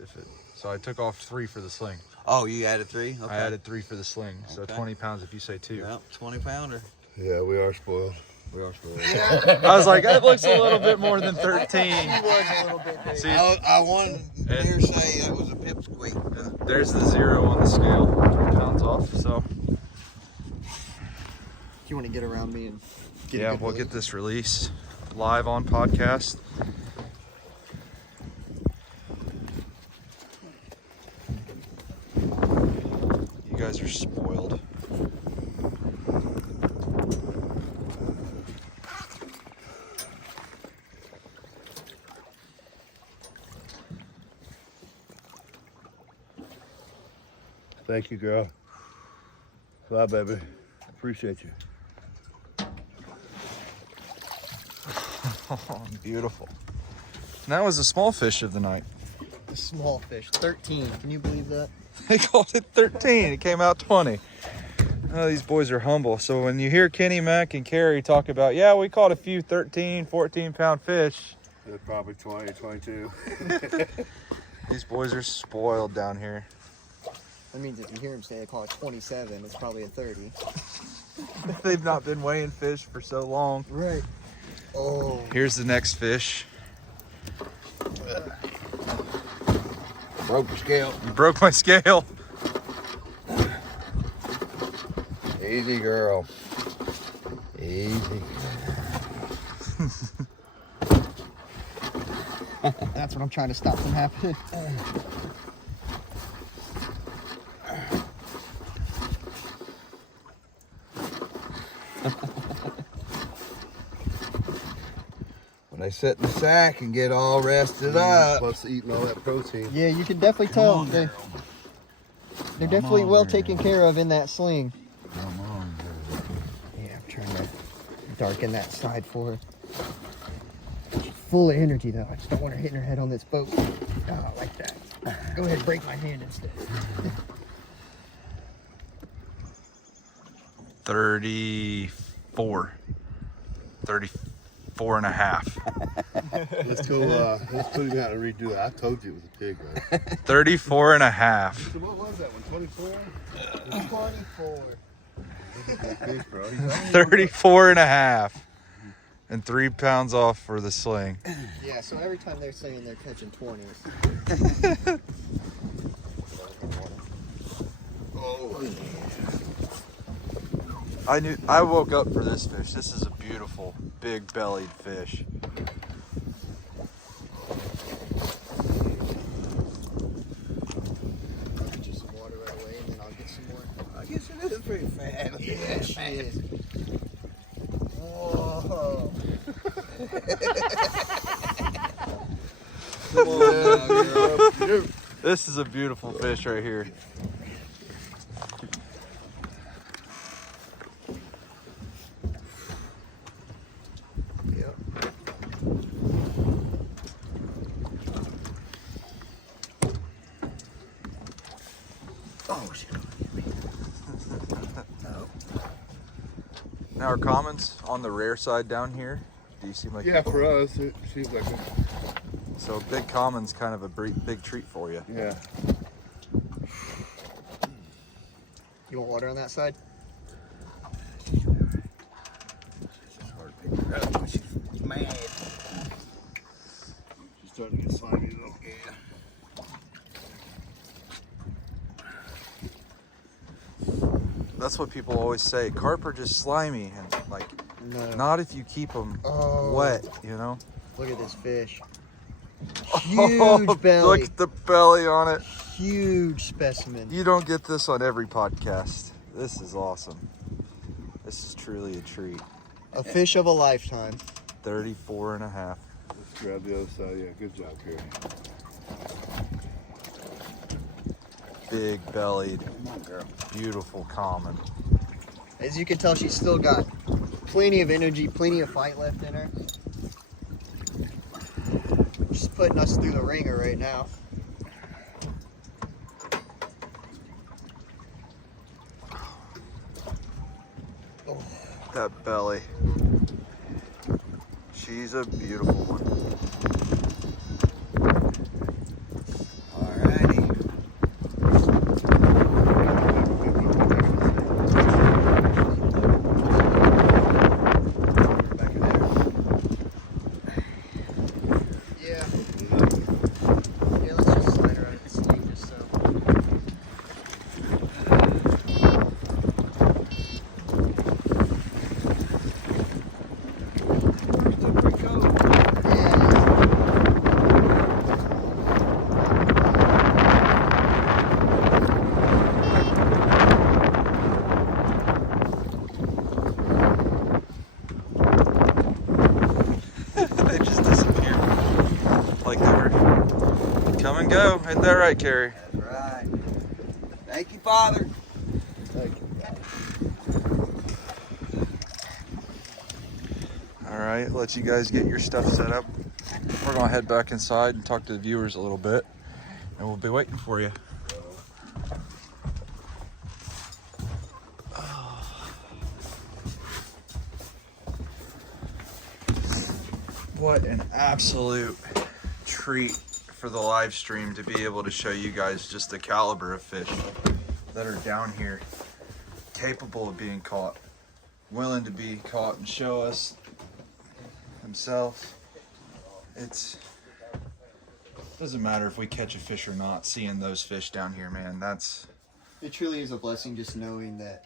So I took off 3 for the sling. Oh, you added 3? Okay. I added 3 for the sling, so Okay. 20 pounds if you say 2. Yep, 20 pounder. Yeah, we are spoiled. We are spoiled. I was like, that looks a little bit more than 13. He was a little bit bigger. See, I wanted to say that was a pipsqueak. there's the 0 on the scale. 3 pounds off. So Do you want to get around me and get a yeah, good we'll look? get this released live on podcast. You guys are spoiled. Thank you, girl. Bye, baby. Appreciate you. Beautiful. And that was the small fish of the night. The small fish, 13. Can you believe that? They called it 13. It came out 20. Oh, these boys are humble. So when you hear Kenny, Mac, and Kerry talk about, yeah, we caught a few 13, 14-pound fish. They're probably 20, 22. These boys are spoiled down here. That means if you hear him say I call it 27, it's probably a 30. They've not been weighing fish for so long. Right. Oh. Here's the next fish. Broke the scale. You broke my scale. Easy, girl. Easy. That's what I'm trying to stop from happening. When they sit in the sack and get all rested up. Plus eating all that protein. Yeah, you can definitely tell they're definitely on, well girl. taken care of in that sling. Come on, girl. Yeah, I'm trying to darken that side for her. She's full of energy though. I just don't want her hitting her head on this boat. Oh, like that. Go ahead, break my hand instead. 34. 34 and a half. Let's go, let's put him out and redo it. I told you it was a pig, right? 34 and a half. So what was that one, 24? 24. Fish, bro. 34 and a half. And 3 pounds off for the sling. Yeah, so every time they're saying they're catching 20s. I woke up for this fish. This is a beautiful, big bellied fish. I'll get you some water right away and then I'll get some more. I guess it is pretty fat. Yeah, she is. Whoa. Come on now, girl. This is a beautiful fish right here. Yep. Oh, she's gonna get me. No. Now, are commons on the rare side down here? Do you seem like Yeah, for us, it seems like a, so big common's kind of a big treat for you. yeah. You want water on that side? It's hard to pick her up when she's mad. She's starting to get slimy though. Yeah. That's what people always say. Carp are just slimy, and like, No. not if you keep them wet, you know. Look at this fish. Huge belly. Look at the belly on it. Huge specimen. You don't get this on every podcast. This is awesome. This is truly a treat. A fish of a lifetime. 34 and a half. Let's grab the other side. Yeah, good job, Kerry. Big bellied, Come on, girl. beautiful common. As you can tell, she's still got plenty of energy, plenty of fight left in her. She's putting us through the ringer right now. Oh, That belly. She's a beautiful one. Alrighty. Back in there. yeah. Yeah, let's just slide her out of the sleeve just so. Still pretty cold. They just disappeared. Like they were come and go. Ain't that right, Kerry? That's right. Thank you, Father. All right, let you guys get your stuff set up. We're gonna head back inside and talk to the viewers a little bit, and we'll be waiting for you. What an absolute treat for the live stream to be able to show you guys just the caliber of fish that are down here, capable of being caught, willing to be caught and show us themselves. Doesn't matter if we catch a fish or not, seeing those fish down here, man, It truly is a blessing just knowing that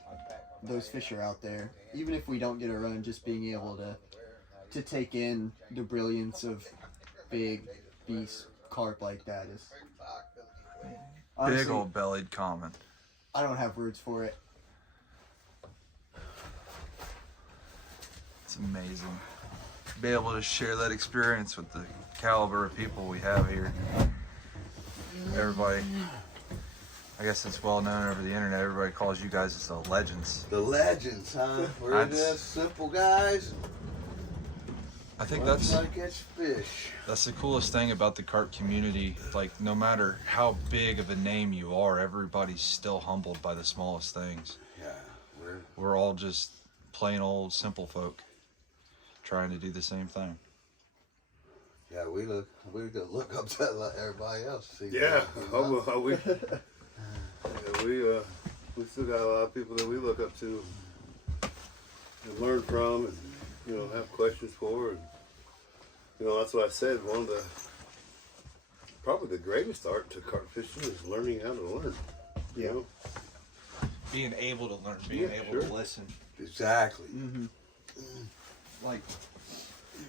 those fish are out there. Even if we don't get a run, just being able to take in the brilliance of big beast carp like that is honestly, big old bellied common. I don't have words for it. It's amazing. Be able to share that experience with the caliber of people we have here. Everybody, I guess it's well known over the internet, everybody calls you guys the legends. The legends, huh? We're That's- just simple guys. I think Learn that's how to catch fish. the coolest thing about the carp community. Like, no matter how big of a name you are, everybody's still humbled by the smallest things. Yeah, We're all just plain old simple folk trying to do the same thing. we look up to everybody else. See Yeah, we still got a lot of people that we look up to and learn from, and have questions for, and that's what I said. One of the probably the greatest art to carp fishing is learning how to learn. Yeah. Being able to learn, being Yeah, able sure. to listen. Exactly. Mm-hmm. Like,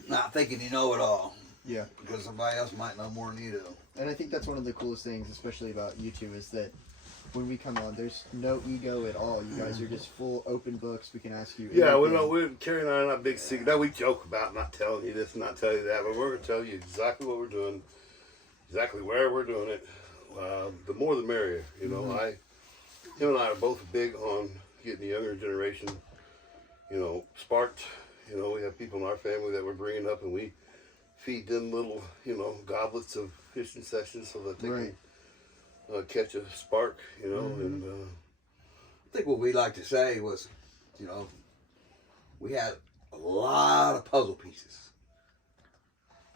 Not thinking you know it all, Yeah. because somebody else might know more than you do. And I think that's one of the coolest things, especially about you two, is that when we come on, there's no ego at all. You guys are just full open books. We can ask you. Yeah, anything. Kerry and I are not big secret. That we joke about not telling you this, not telling you that, but we're going to tell you exactly what we're doing, exactly where we're doing it. The more the merrier. Him and I are both big on getting the younger generation, sparked. We have people in our family that we're bringing up, and we feed them little, goblets of fishing sessions so that they Right. can catch a spark, and I think what we like to say was, we had a lot of puzzle pieces.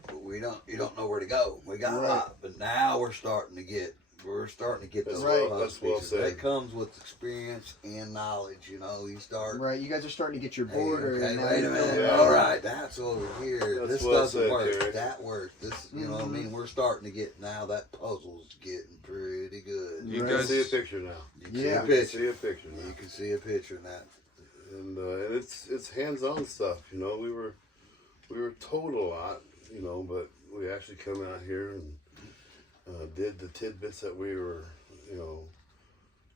But you don't know where to go. We got a lot, but now we're starting to get those puzzle pieces. That comes with experience and knowledge. You know, you start. Right, you guys are starting to get your border. Hey, and wait a minute. Yeah. All right, that's over here. That's This well doesn't said, work. Kerry. That works. This, you know what I mean? We're starting to get now. That puzzle's getting pretty good. You You can guys see a picture now. You can Yeah. see a You can picture. see a picture now. You can see a picture of that. And it's hands-on stuff. You know, we were told a lot. You know, but we actually come out here and did the tidbits that we were, you know,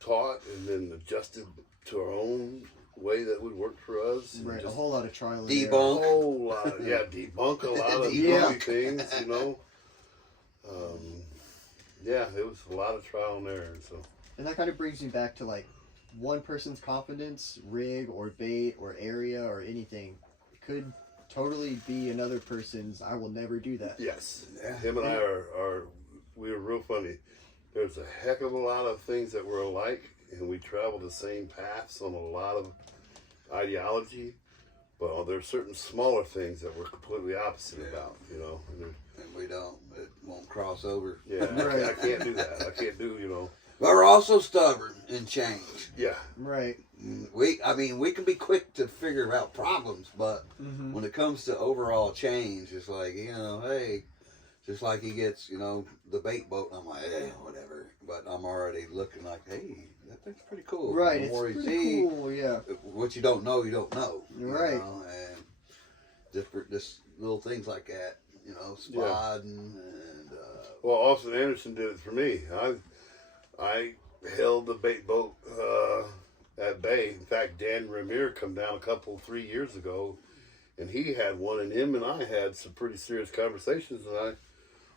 taught, and then adjusted to our own way that would work for us. And Right, a just whole lot of trial and Debunk. error. a whole lot, debunk a lot of Yeah. goofy things. You know, it was a lot of trial and error. So. And that kind of brings me back to like one person's confidence, rig or bait or area or anything could totally be another person's. I will never do that. Yes. Yeah. Him and I we were real funny. There's a heck of a lot of things that were alike, and we travel the same paths on a lot of ideology, but there's certain smaller things that we're completely opposite about, you know. And we don't. It won't cross over. Yeah, Right. I can't do that. I can't do, you know. But we're also stubborn and change. Yeah. Right. We can be quick to figure out problems, but when it comes to overall change, it's like, you know, hey, just like he gets, you know, the bait boat, and I'm like, whatever. But I'm already looking like, hey, that thing's pretty cool. Right, The it's more you pretty see, cool, yeah. what you don't know, you don't know. Right. You know? And just little things like that, you know, spotting and. Well, Austin Anderson did it for me. I held the bait boat at bay. In fact, Dan Ramier come down 3 years ago, and he had one, and him and I had some pretty serious conversations, and I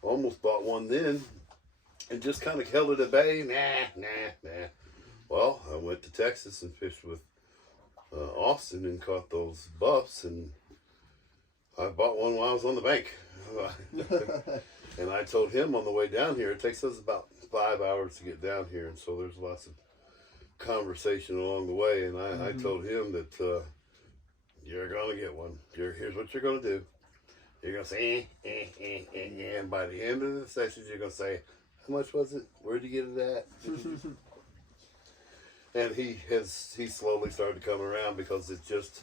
almost bought one then, and just kind of held it at bay. Nah. Well, I went to Texas and fished with Austin and caught those buffs, and I bought one while I was on the bank. And I told him on the way down here, it takes us about 5 hours to get down here, and so there's lots of conversation along the way. And I told him that you're gonna get one. Here's what you're gonna do. You're gonna say, and by the end of the session, you're gonna say, how much was it? Where'd you get it at? And he slowly started to come around because it's just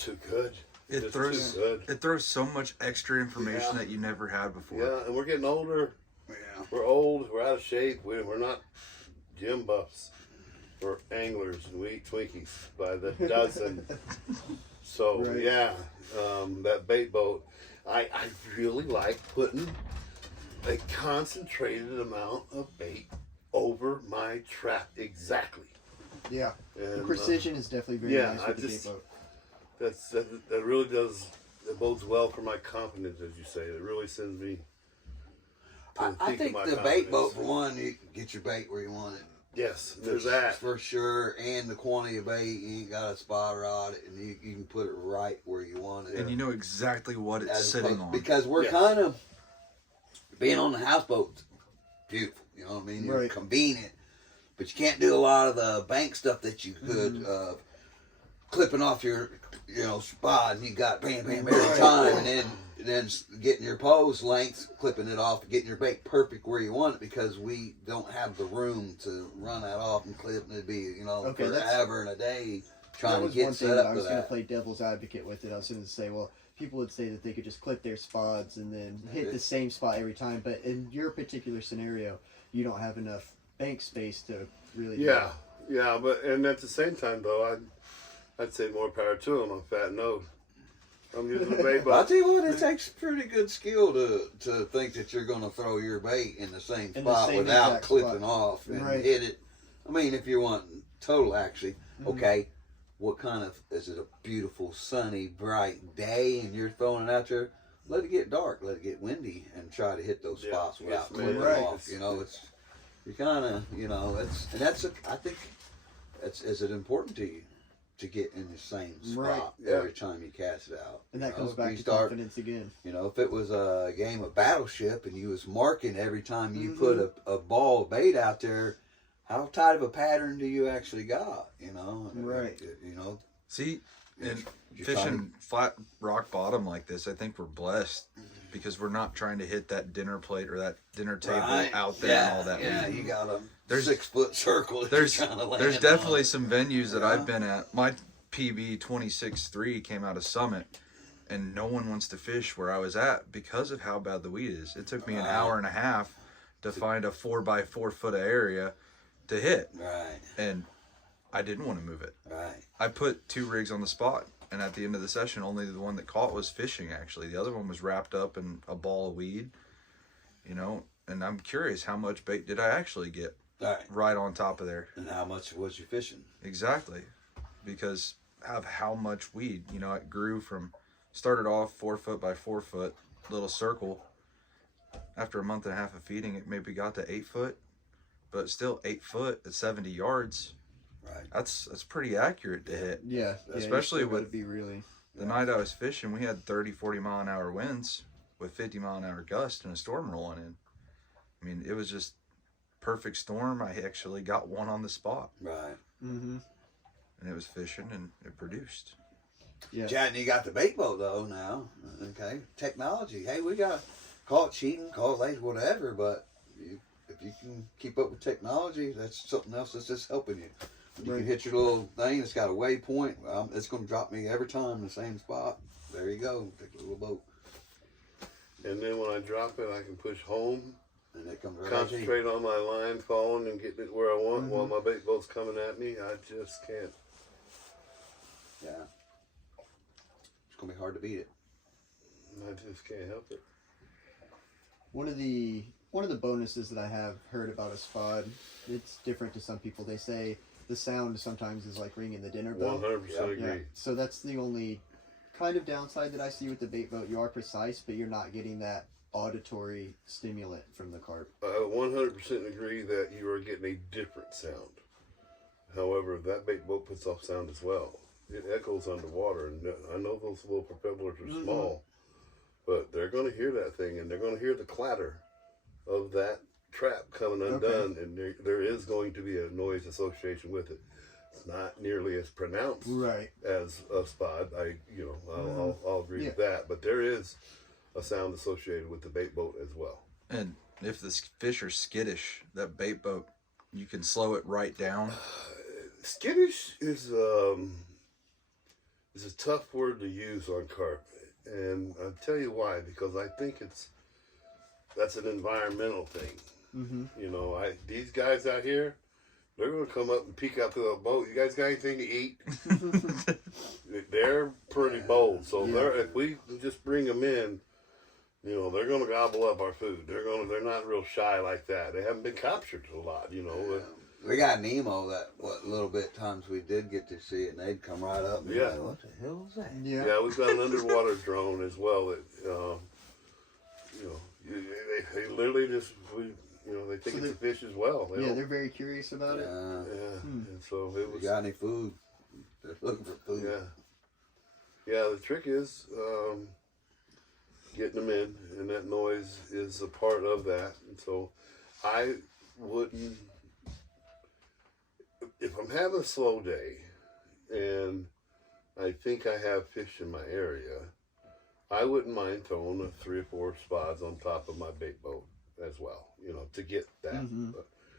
too good. It throws so much extra information that you never had before. Yeah, and we're getting older. Yeah. We're old. We're out of shape. We're not gym buffs. We're anglers, and we eat Twinkies by the dozen. So Right. that bait boat, I really like putting a concentrated amount of bait over my trap exactly. Yeah. The And, precision is definitely very nice with the bait boat. That really does. It bodes well for my confidence, as you say. It really sends me. I think the bait boat, for one, you can get your bait where you want it. Yes, there's that for sure, and the quantity of bait, you ain't got a spot rod, and you can put it right where you want it. And you know exactly what it's sitting on. Because we're kind of being on the houseboat. Beautiful, you know what I mean? You're Right. convenient, but you can't do a lot of the bank stuff that you could. Clipping off your, spot, and you got bam every time, and then getting your pose length, clipping it off, getting your bait perfect where you want it, because we don't have the room to run that off and clip, and it'd be forever and a day trying to get set up I for was going to that. play devil's advocate with it. I was going to say, well, people would say that they could just clip their spots and then hit the same spot every time, but in your particular scenario, you don't have enough bank space to really. Do that. But at the same time though, I'd say more power to him on fat nose. I'm using the bait boat. I'll tell you what, it takes pretty good skill to think that you're going to throw your bait in the same In the spot same without exact clipping spot. off and Right. hit it. I mean, if you want total action, okay, what kind of, is it a beautiful, sunny, bright day and you're throwing it out there? Let it get dark, let it get windy, and try to hit those spots without yes, man. clipping Right. off. You kind of, I think, is it important to you to get in the same spot Right. every time you cast it out? And that You know, comes if back you to start, confidence again. if it was a game of Battleship and you was marking every time you put a ball of bait out there, how tight of a pattern do you actually got? Right. You know. See, And You fishing flat rock bottom like this, I think we're blessed because we're not trying to hit that dinner plate or that dinner table out there and all that. Yeah, you got a There's- 6-foot circle. That There's you're trying to land there's definitely on. some venues that Yeah. I've been at. My PB 26.3 came out of Summit, and no one wants to fish where I was at because of how bad the weed is. It took me an hour and a half to find a 4x4 foot of area to hit, Right, and I didn't want to move it. right. I put 2 rigs on the spot, and at the end of the session, only the one that caught was fishing, actually. The other one was wrapped up in a ball of weed, you know, and I'm curious, how much bait did I actually get Right. on top of there? And how much was you fishing? Exactly, because of how much weed, you know, it grew from, started off 4 foot by 4 foot, little circle. After a month and a half of feeding, it maybe got to 8 foot, but still 8 foot at 70 yards. Right. That's pretty accurate to hit. Yeah, Especially you still gotta with- be really. The night I was fishing, we had 30, 40 mile an hour winds with 50 mile an hour gust and a storm rolling in. I mean, it was just perfect storm. I actually got one on the spot, Right. Mm-hmm. and it was fishing and it produced. Yeah. Jack, you got the bait boat though now. Okay, technology. Hey, we got call it cheating, call it lazy, whatever. But if you can keep up with technology, that's something else that's just helping you. You Right. can hit your little thing. It's got a waypoint. It's going to drop me every time in the same spot. There you go. Take a little boat, And then when I drop it, I can push home, and it comes right at you. concentrate on my line falling and getting it where I want while my bait boat's coming at me. I just can't. Yeah, it's going to be hard to beat it. I just can't help it. One of the bonuses that I have heard about a spot, it's different to some people. They say the sound sometimes is like ringing the dinner bell. 100% agree. Yeah. So that's the only kind of downside that I see with the bait boat. You are precise, but you're not getting that auditory stimulant from the carp. I 100% agree that you are getting a different sound. However, that bait boat puts off sound as well. It echoes underwater, and I know those little propellers are small, but they're going to hear that thing, and they're going to hear the clatter of that trap coming undone, and there is going to be a noise association with it. It's not nearly as pronounced Right. as a spot. I'll agree with that, but there is a sound associated with the bait boat as well. And if the fish are skittish, that bait boat, you can slow it right down. Skittish is a tough word to use on carp, and I'll tell you why. Because I think that's an environmental thing. Mm-hmm. You know, these guys out here, they're gonna come up and peek out to the boat. You guys got anything to eat? They're pretty bold, so if we just bring them in, you know, they're gonna gobble up our food. They're not real shy like that. They haven't been captured a lot, you know. We got Nemo that little bit times we did get to see it, and they'd come right up and be like, what the hell is that? Yeah. Yeah, we've got an underwater drone as well that, you know, they literally just, they think it's a fish as well. They're very curious about it. Yeah, and so it was. You got any food? They're looking for food. Yeah. The trick is getting them in, and that noise is a part of that. And so I wouldn't, if I'm having a slow day and I think I have fish in my area, I wouldn't mind throwing 3 or 4 spots on top of my bait boat as well, you know, to get that.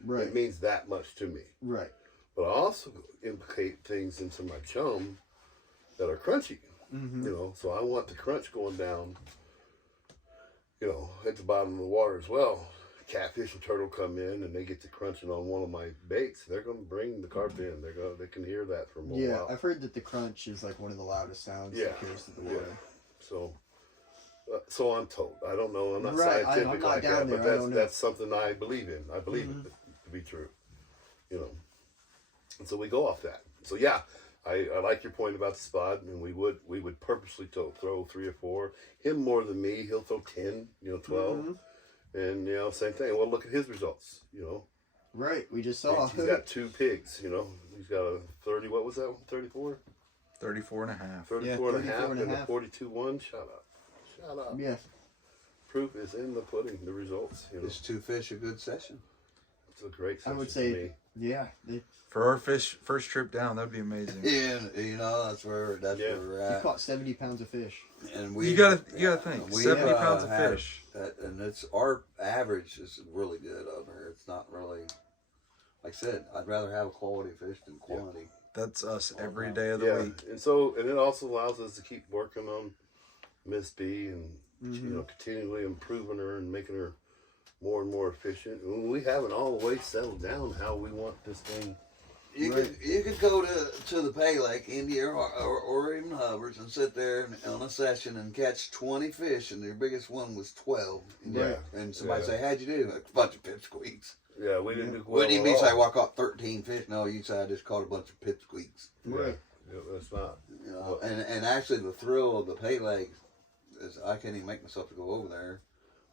Right. It means that much to me. Right. But I also implicate things into my chum that are crunchy, you know, so I want the crunch going down, you know, at the bottom of the water as well. Catfish and turtle come in and they get to crunching on one of my baits. They're going to bring the carp in. They can hear that from a while. I've heard that the crunch is like one of the loudest sounds that carries to the water. So I'm told. I don't know. I'm not Right, scientific I'm not like down that, there. I but don't know. that's something I believe in. I believe it to be true, you know. And so we go off that. So yeah, I like your point about the spot, and we would purposely throw 3 or 4. Him more than me, he'll throw 10, 12, and same thing. Well, look at his results, Right, we just saw. He's got 2 pigs, He's got a 30. What was that one? 34. 34 and a half. 34 and a half, 34 and a and a half. 42-1. Shut up. Yeah. Proof is in the pudding. The results. Is 2 fish a good session? It's a great session I would to say me. Yeah. For our first trip down, that'd be amazing. Yeah, you know, that's where we're You at. caught 70 pounds of fish. And You gotta think, 70 pounds of fish. And it's our average is really good over here. It's not really, like I said, I'd rather have a quality fish than quantity. That's us every day of the week. And it also allows us to keep working on Miss B and continually improving her and making her more and more efficient. And we haven't all the way settled down how we want this thing. You could go to the Pay Lake, India, or even Hubbard's, and sit there on a session and catch 20 fish, and your biggest one was 12. Yeah. And somebody say, "How'd you do?" A bunch of pipsqueaks. Yeah, we didn't do well. Wouldn't even be say, "Well, I caught 13 fish." No, you say, "I just caught a bunch of pipsqueaks." Right. Yeah, that's not. You know, and actually the thrill of the Pay Lake is I can't even make myself to go over there,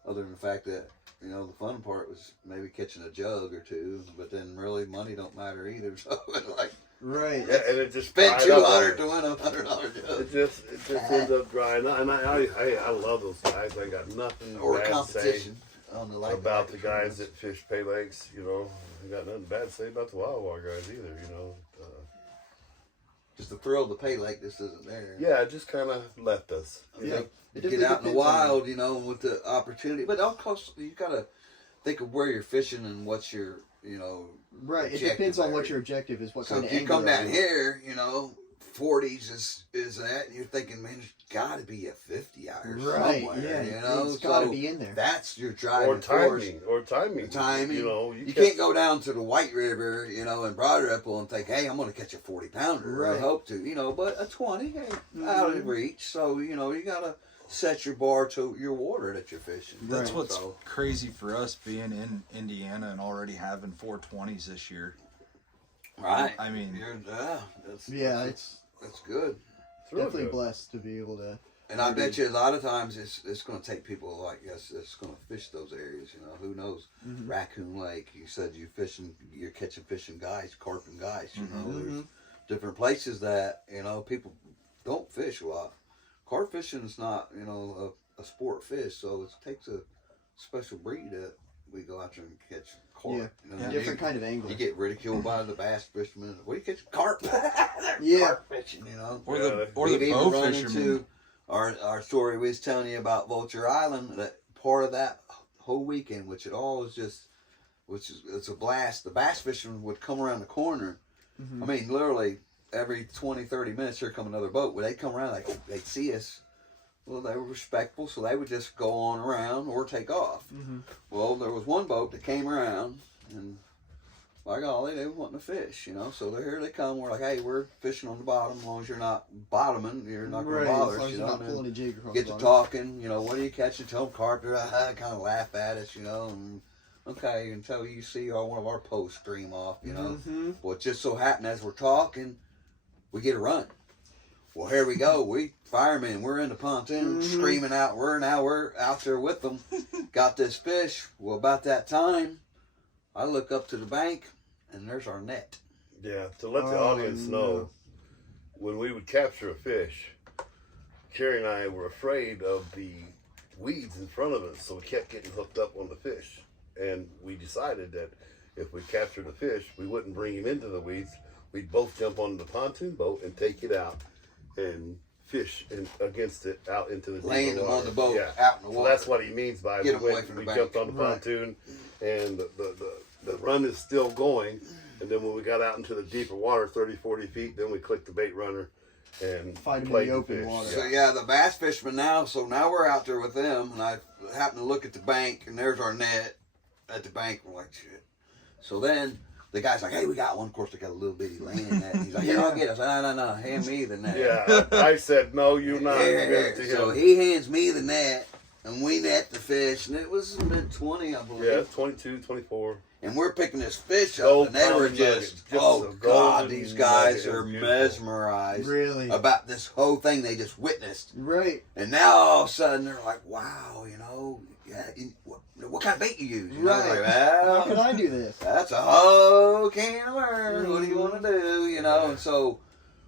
other than the fact that, you know, the fun part was maybe catching a jug or two, but then really money don't matter either. So like, right, yeah, and it just spent $200 to win a $100 jug. It just ends up drying. And I love those guys. I got nothing Or a bad competition to say on the lake about the guys that fish Pay Lakes. You know, I got nothing bad to say about the wild water guys either. You know. Just the thrill of the Pay Lake just isn't there. Yeah, it just kind of left us. Yeah. Get out in the wild, you know, with the opportunity. But of course, you got to think of where you're fishing and what's your, you know, right. It depends on what your objective is. What so kind of if you angler come down are you? here, you know, 40s is that, and you're thinking, man, there's got to be a 50 out here Right. somewhere. Yeah. You know, It's got to so be in there. that's your driving Or force. timing. You know, you can't go down to the White River, you know, in Broad Ripple and think, hey, I'm going to catch a 40-pounder. Right. I hope to, you know, but a 20, hey, out of reach. So, you know, you got to set your bar to your water that you're fishing. That's Right. what's crazy for us being in Indiana and already having 420s this year. Right. I mean, that's good. It's really Definitely good. blessed to be able to. And I bet you a lot of times it's going to take people like us that's going to fish those areas. You know, who knows? Raccoon Lake. You said you're catching fish and guys, carp and guys. You know, there's different places that, you know, people don't fish a lot. Carp fishing is not, you know, a sport fish, so it takes a special breed that we go out there and catch carp. Yeah. You know, Different kind of angler. You get ridiculed by the bass fishermen. What do you catch? Carp. Yeah. Carp fishing, you know. or the We've even bow run fishermen. into our story we was telling you about Vulture Island. That part of that whole weekend, which it's a blast. The bass fishermen would come around the corner. I mean, literally every 20, 30 minutes, here come another boat. Well, they'd come around, like they'd see us. Well, they were respectful, so they would just go on around or take off. Well, there was one boat that came around, and by golly, they were wanting to fish, you know. So here they come. We're like, hey, we're fishing on the bottom. As long as you're not bottoming, you're not going to bother As us, long as you you're know. not pulling a jig across Get the to bottom. talking, you know, what are you catching? Tell them carp. They're kind of laugh at us, you know. And okay, until you see one of our posts stream off, you know. Well, it just so happened as we're talking, we get a run. Well, here we go. We firemen, we're in the pontoon screaming out. We're out there with them. Got this fish. Well, about that time, I look up to the bank, and there's our net. Yeah, to let the audience know, when we would capture a fish, Kerry and I were afraid of the weeds in front of us, so we kept getting hooked up on the fish. And we decided that if we captured a fish, we wouldn't bring him into the weeds. We'd both jump on the pontoon boat and take it out and fish against it out into the Land deeper them water. on the boat, Yeah. out in the So water. that's what he means by Get 'em we away from the jumped bank. on the pontoon, and the run is still going. And then when we got out into the deeper water, 30, 40 feet, then we clicked the bait runner and Fight 'em in played the open fish. water. So yeah, the bass fishermen now. So now we're out there with them, and I happen to look at the bank, and there's our net at the bank. We're like, shit. So then the guy's like, hey, we got one. Of course, they got a little bitty land net. He's like, here, I'll get it. I said, no, hand me the net. Yeah, I said, no, you're not. Here, Give it to here. So him. he hands me the net, and we net the fish, and it was mid-20, I believe. Yeah, 22, 24. And we're picking this fish up, Gold and they were pound just, nugget. oh Just a God, golden these guys nugget. are It was beautiful. mesmerized Really? about this whole thing they just witnessed. Right. And now all of a sudden they're like, wow, you know, yeah, what kind of bait you use? You know, Right. like, How well, can I do this? that's a whole can of worms. What do you want to do? You know, and so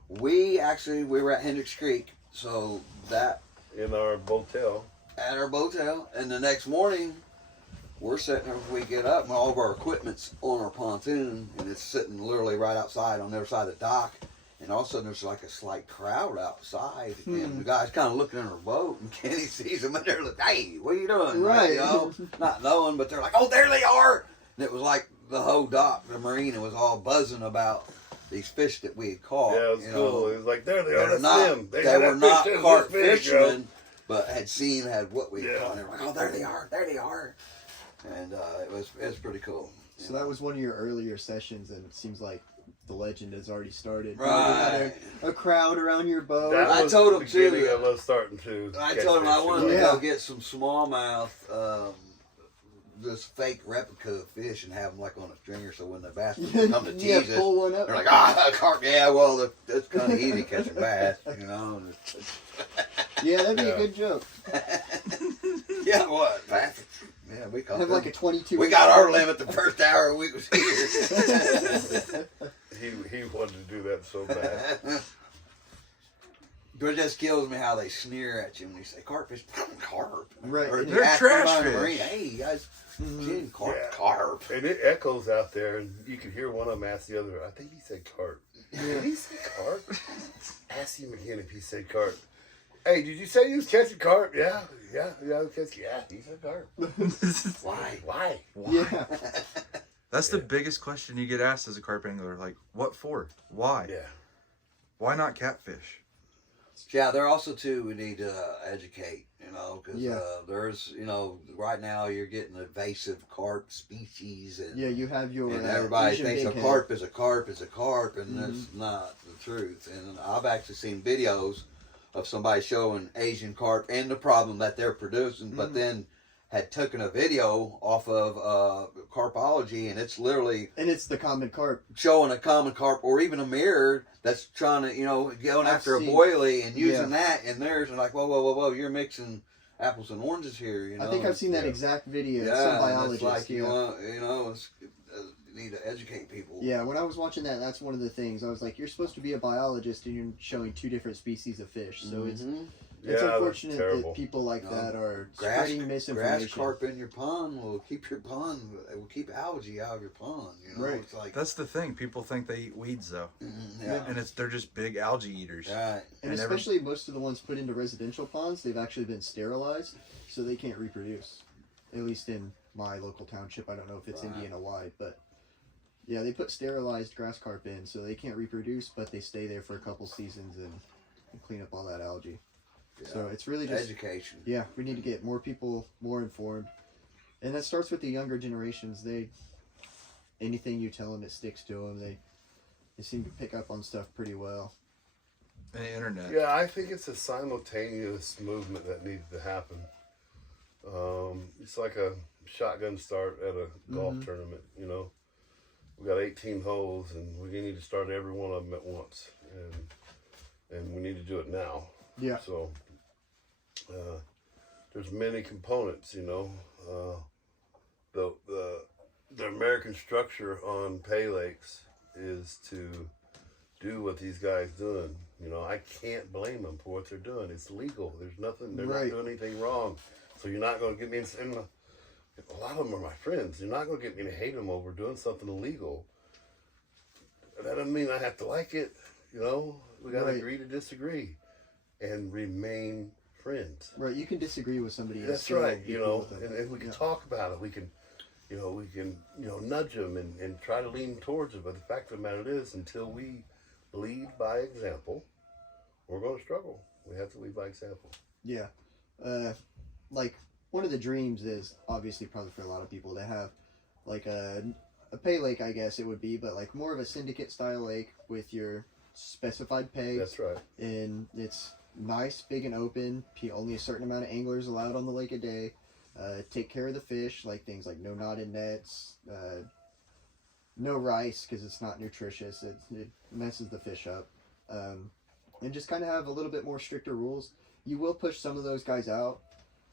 we were at Hendricks Creek, so that In our motel. at our motel, and the next morning we're sitting there when we get up, and all of our equipment's on our pontoon, and it's sitting literally right outside on the other side of the dock. And all of a sudden, there's like a slight crowd outside, and the guy's kind of looking in our boat, and Kenny sees them, and they're like, "Hey, what are you doing?" Right. Like, you know, not knowing, but they're like, "Oh, there they are!" And it was like the whole dock, the marina was all buzzing about these fish that we had caught. Yeah, it was cool. It was like, there they are. That's not, them. They were not carp fish, fishermen, but had what we had caught. And they were like, "Oh, there they are!" And it was pretty cool. So that was one of your earlier sessions, and it seems like the legend has already started. Right. A crowd around your boat. I told him too. I was starting to. I told him I wanted to Yeah. go get some smallmouth, this fake replica of fish, and have them like on a stringer, so when the bass come to tease us, pull one up. they're like, carp. Yeah, well, it's kind of easy catching bass, you know. Yeah, that'd be a good joke. Yeah, what? Bass? Yeah, we caught Have them. like a 22. We got our limit the first hour we was here. He wanted to do that so bad. But it just kills me how they sneer at you when you say carp fish. Carp. Right. Or They're ask trash somebody in the fish. marina, hey, you guys seen carp? Yeah. Carp. And it echoes out there, and you can hear one of them ask the other, I think he said carp. Did he say carp? Ask him again if he said carp. Hey, did you say you was catching carp? Yeah, I was catching. Yeah, he said carp. Why? Yeah. That's the biggest question you get asked as a carp angler. Like, what for? Why? Yeah. Why not catfish? Yeah, there also too we need to educate, you know, because Yeah. there's, you know, right now you're getting invasive carp species, and Yeah, you have your. and everybody Asian thinks a big head. carp is a carp is a carp, and that's not the truth. And I've actually seen videos of somebody showing Asian carp and the problem that they're producing, but then had taken a video off of Carpology, and it's literally And it's the common carp. showing a common carp or even a mirror that's trying to, you know, going I've after seen- a boilie and using Yeah. that in theirs, and like, whoa, you're mixing apples and oranges here, you know. I think I've seen that exact video. Yeah, Some and biologist. it's like, yeah. you know, it's, you need to educate people. Yeah, when I was watching that, that's one of the things. I was like, you're supposed to be a biologist and you're showing two different species of fish. So it's Yeah, that's unfortunate terrible. that people like that are Grass, spreading misinformation. grass carp in your pond will keep your pond, it will keep algae out of your pond, you know. Right. It's like, That's the thing. People think they eat weeds though, yeah. and they're just big algae eaters. Right. And And especially most of the ones put into residential ponds, they've actually been sterilized, so they can't reproduce. At least in my local township. I don't know if it's Right. Indiana wide, but yeah, they put sterilized grass carp in, so they can't reproduce, but they stay there for a couple seasons and clean up all that algae. So it's really just education. yeah, we need to get more people more informed, and that starts with the younger generations. Anything you tell them, it sticks to them. They seem to pick up on stuff pretty well. And the internet. Yeah, I think it's a simultaneous movement that needs to happen. It's like a shotgun start at a golf tournament, you know. We got 18 holes, and we need to start every one of them at once, and we need to do it now. Yeah. So there's many components, you know. The American structure on pay lakes is to do what these guys doing. You know, I can't blame them for what they're doing. It's legal. There's nothing. They're Right. not doing anything wrong. So you're not going to get me. And a lot of them are my friends. You're not going to get me to hate them over doing something illegal. That doesn't mean I have to like it. You know, we got to Right. agree to disagree, and remain friends. Right, you can disagree with somebody. and That's still right. be You cool know, with them. and if we can Yeah. talk about it, we can nudge them and try to lean towards it. But the fact of the matter is, until we lead by example, we're going to struggle. We have to lead by example. Yeah. Like, one of the dreams is, obviously, probably for a lot of people, to have, like, a pay lake, I guess it would be, but, like, more of a syndicate-style lake with your specified pegs. That's right. And it's nice, big, and open. Only a certain amount of anglers allowed on the lake a day. Take care of the fish, like things like no knotted nets, no rice, because it's not nutritious. It messes the fish up. And just kind of have a little bit more stricter rules. You will push some of those guys out,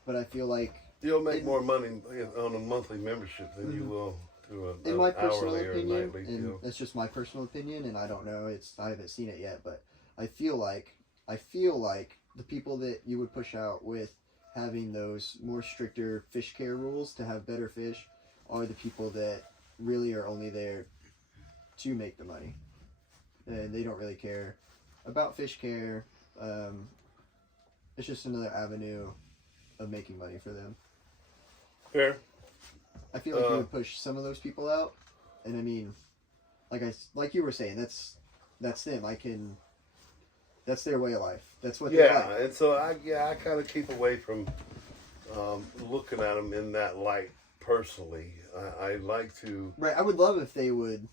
but I feel like You'll make more money on a monthly membership than you will through in an my personal hourly or opinion, nightly and deal. it's just my personal opinion, and I don't know, I haven't seen it yet, but I feel like the people that you would push out with having those more stricter fish care rules to have better fish are the people that really are only there to make the money. And they don't really care about fish care. It's just another avenue of making money for them. Fair. I feel like you would push some of those people out, and I mean, like you were saying, that's them. That's their way of life. That's what they like. And so I kind of keep away from looking at them in that light personally. I like to. Right. I would love if they would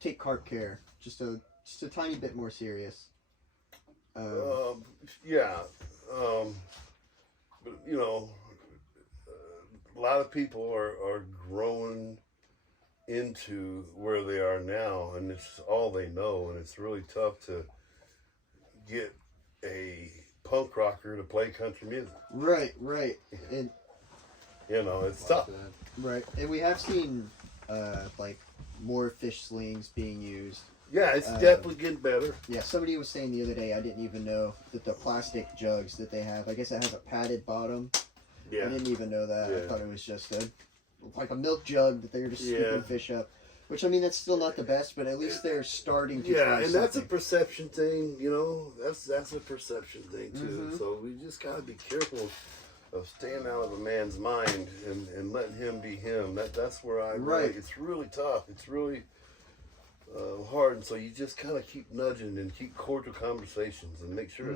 take carp care just a tiny bit more serious. But you know, a lot of people are growing into where they are now, and it's all they know, and it's really tough to get a punk rocker to play country music. Right, and you know, it's tough. Right, and we have seen like more fish slings being used. Yeah, it's definitely getting better. Yeah, somebody was saying the other day, I didn't even know that the plastic jugs that they have, I guess it has a padded bottom. Yeah. I didn't even know that. Yeah. I thought it was just like a milk jug that they're just scooping fish up. Which, I mean, that's still not the best, but at least they're starting to try and something. that's a perception thing, you know. That's a perception thing, too. Mm-hmm. So we just got to be careful of staying out of a man's mind and letting him be him. That's where it's really tough. It's really hard. And so you just kind of keep nudging and keep cordial conversations and make sure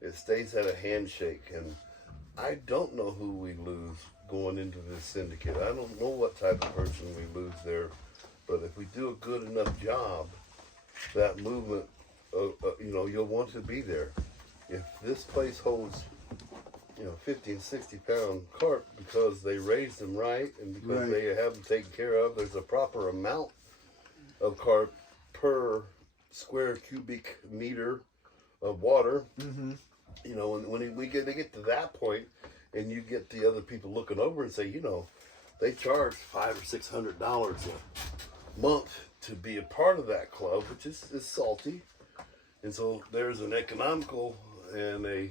it stays at a handshake. And I don't know who we lose going into this syndicate. I don't know what type of person we lose there. But if we do a good enough job, that movement, you know, you'll want to be there. If this place holds, 50 and 60 pound carp because they raised them right and because they have them taken care of, there's a proper amount of carp per square cubic meter of water. Mm-hmm. You know, and when they get to that point, and you get the other people looking over and say, they charge $500 or $600 a month to be a part of that club, which is salty. And so there's an economical and a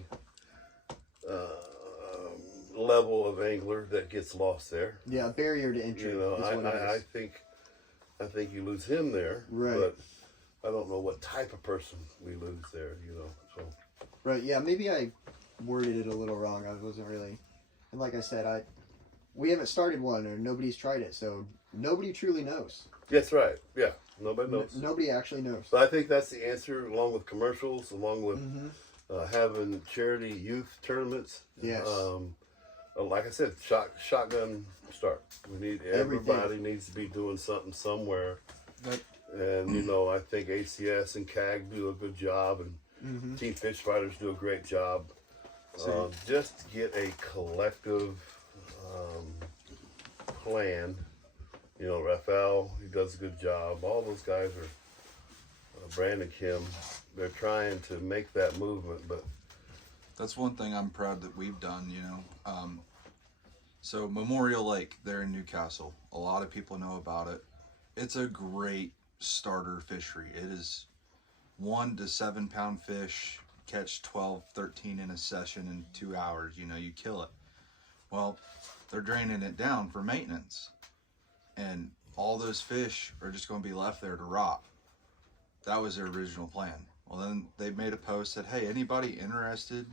level of angler that gets lost there. Yeah, a barrier to entry. I think you lose him there. Right. But I don't know what type of person we lose there, so. Right, yeah, maybe I worded it a little wrong. I wasn't really, and like I said, we haven't started one, or nobody's tried it, so nobody truly knows. That's right. Yeah, nobody knows. Nobody actually knows. But I think that's the answer, along with commercials, along with having charity youth tournaments. Yes. Like I said, shotgun start. Everybody needs to be doing something somewhere. And I think ACS and CAG do a good job, and Team Fish Fighters do a great job. Just get a collective plan. Raphael, he does a good job. All those guys are, Brandon Kim, they're trying to make that movement. But that's one thing I'm proud that we've done, So Memorial Lake there in Newcastle, a lot of people know about it. It's a great starter fishery. It is 1 to 7 pound fish, catch 12, 13 in a session in 2 hours. You kill it. Well, they're draining it down for maintenance, and all those fish are just going to be left there to rot. That was their original plan. Well, then they made a post that, hey, anybody interested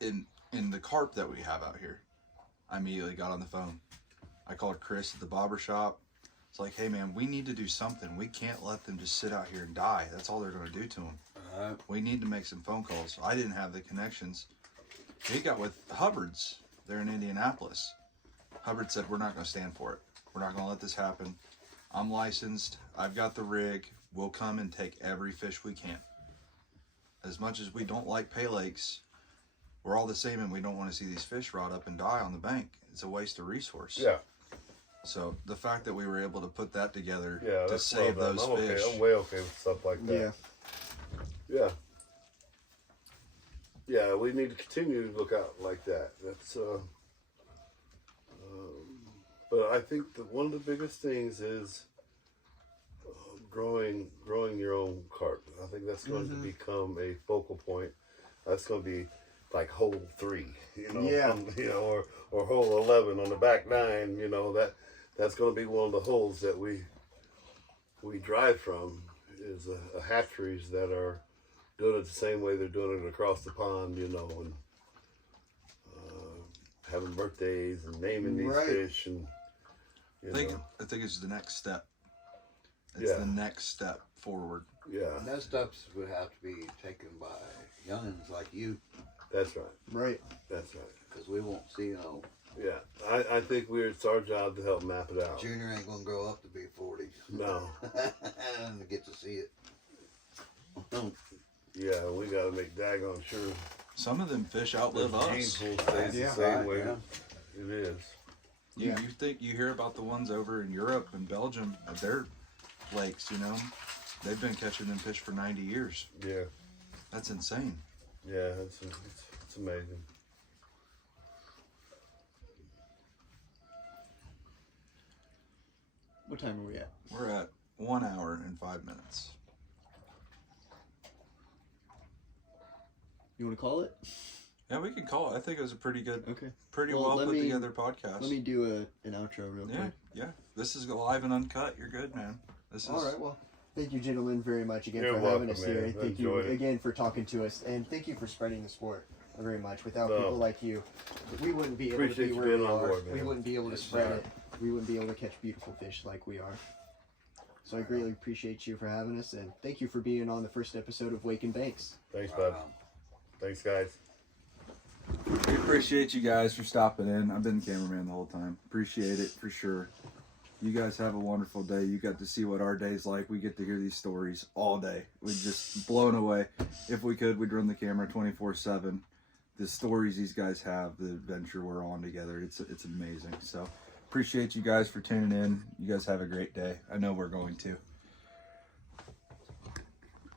in the carp that we have out here? I immediately got on the phone. I called Chris at the barber shop. It's like, hey man, we need to do something. We can't let them just sit out here and die. That's all they're going to do to them. We need to make some phone calls. I didn't have the connections. We got with Hubbard's there in Indianapolis. Hubbard said, we're not going to stand for it. We're not going to let this happen. I'm licensed. I've got the rig. We'll come and take every fish we can. As much as we don't like pay lakes, we're all the same, and we don't want to see these fish rot up and die on the bank. It's a waste of resource. Yeah. So the fact that we were able to put that together to that's save well those done. fish. I'm way okay with stuff like that. Yeah, we need to continue to look out like that. That's but I think that one of the biggest things is growing your own carp. I think that's going to become a focal point. That's going to be like hole 3, you know, Yeah. or hole 11 on the back 9, you know, that's going to be one of the holes that we drive from, is a hatcheries that are doing it the same way they're doing it across the pond, you know, and having birthdays and naming these Right. fish, and I think it's the next step. It's Yeah. the next step forward. yeah, And those steps would have to be taken by youngins like you, that's right, Right. that's right. because we won't see no Yeah, I think it's our job to help map it out. junior ain't gonna grow up to be 40. No. And get to see it. Yeah, we got to make daggone sure Some of them fish outlive the gene us. pool stays Yeah. the same Right, way yeah. it is. You Yeah. you think you hear about the ones over in Europe and Belgium, their lakes, you know, they've been catching them fish for 90 years. Yeah, That's insane. yeah, it's amazing. What time are we at? We're at 1 hour and 5 minutes. You want to call it? Yeah, we can call it. I think it was a pretty good, Okay. pretty Well, well let put me- together podcast. Let me do an outro real yeah, quick. yeah. This is live and uncut. You're good, man. This is All right. Well, thank you, gentlemen, very much again You're for welcome, having us man. here. I Thank you enjoyed it. again for talking to us, and thank you for spreading the sport very much. Without No. people like you, we wouldn't be able to Appreciate be you where we being on are. board, We man. wouldn't be able to Yes, spread sir. it. We wouldn't be able to catch beautiful fish like we are. So I greatly appreciate you for having us, and thank you for being on the first episode of N Banx. Thanks, Right bud. on. Thanks, guys. We appreciate you guys for stopping in. I've been cameraman the whole time. Appreciate it for sure. You guys have a wonderful day. You got to see what our day's like. We get to hear these stories all day. We're just blown away. If we could, we'd run the camera 24/7. The stories these guys have, the adventure we're on together, it's amazing. So appreciate you guys for tuning in. You guys have a great day. I know we're going to.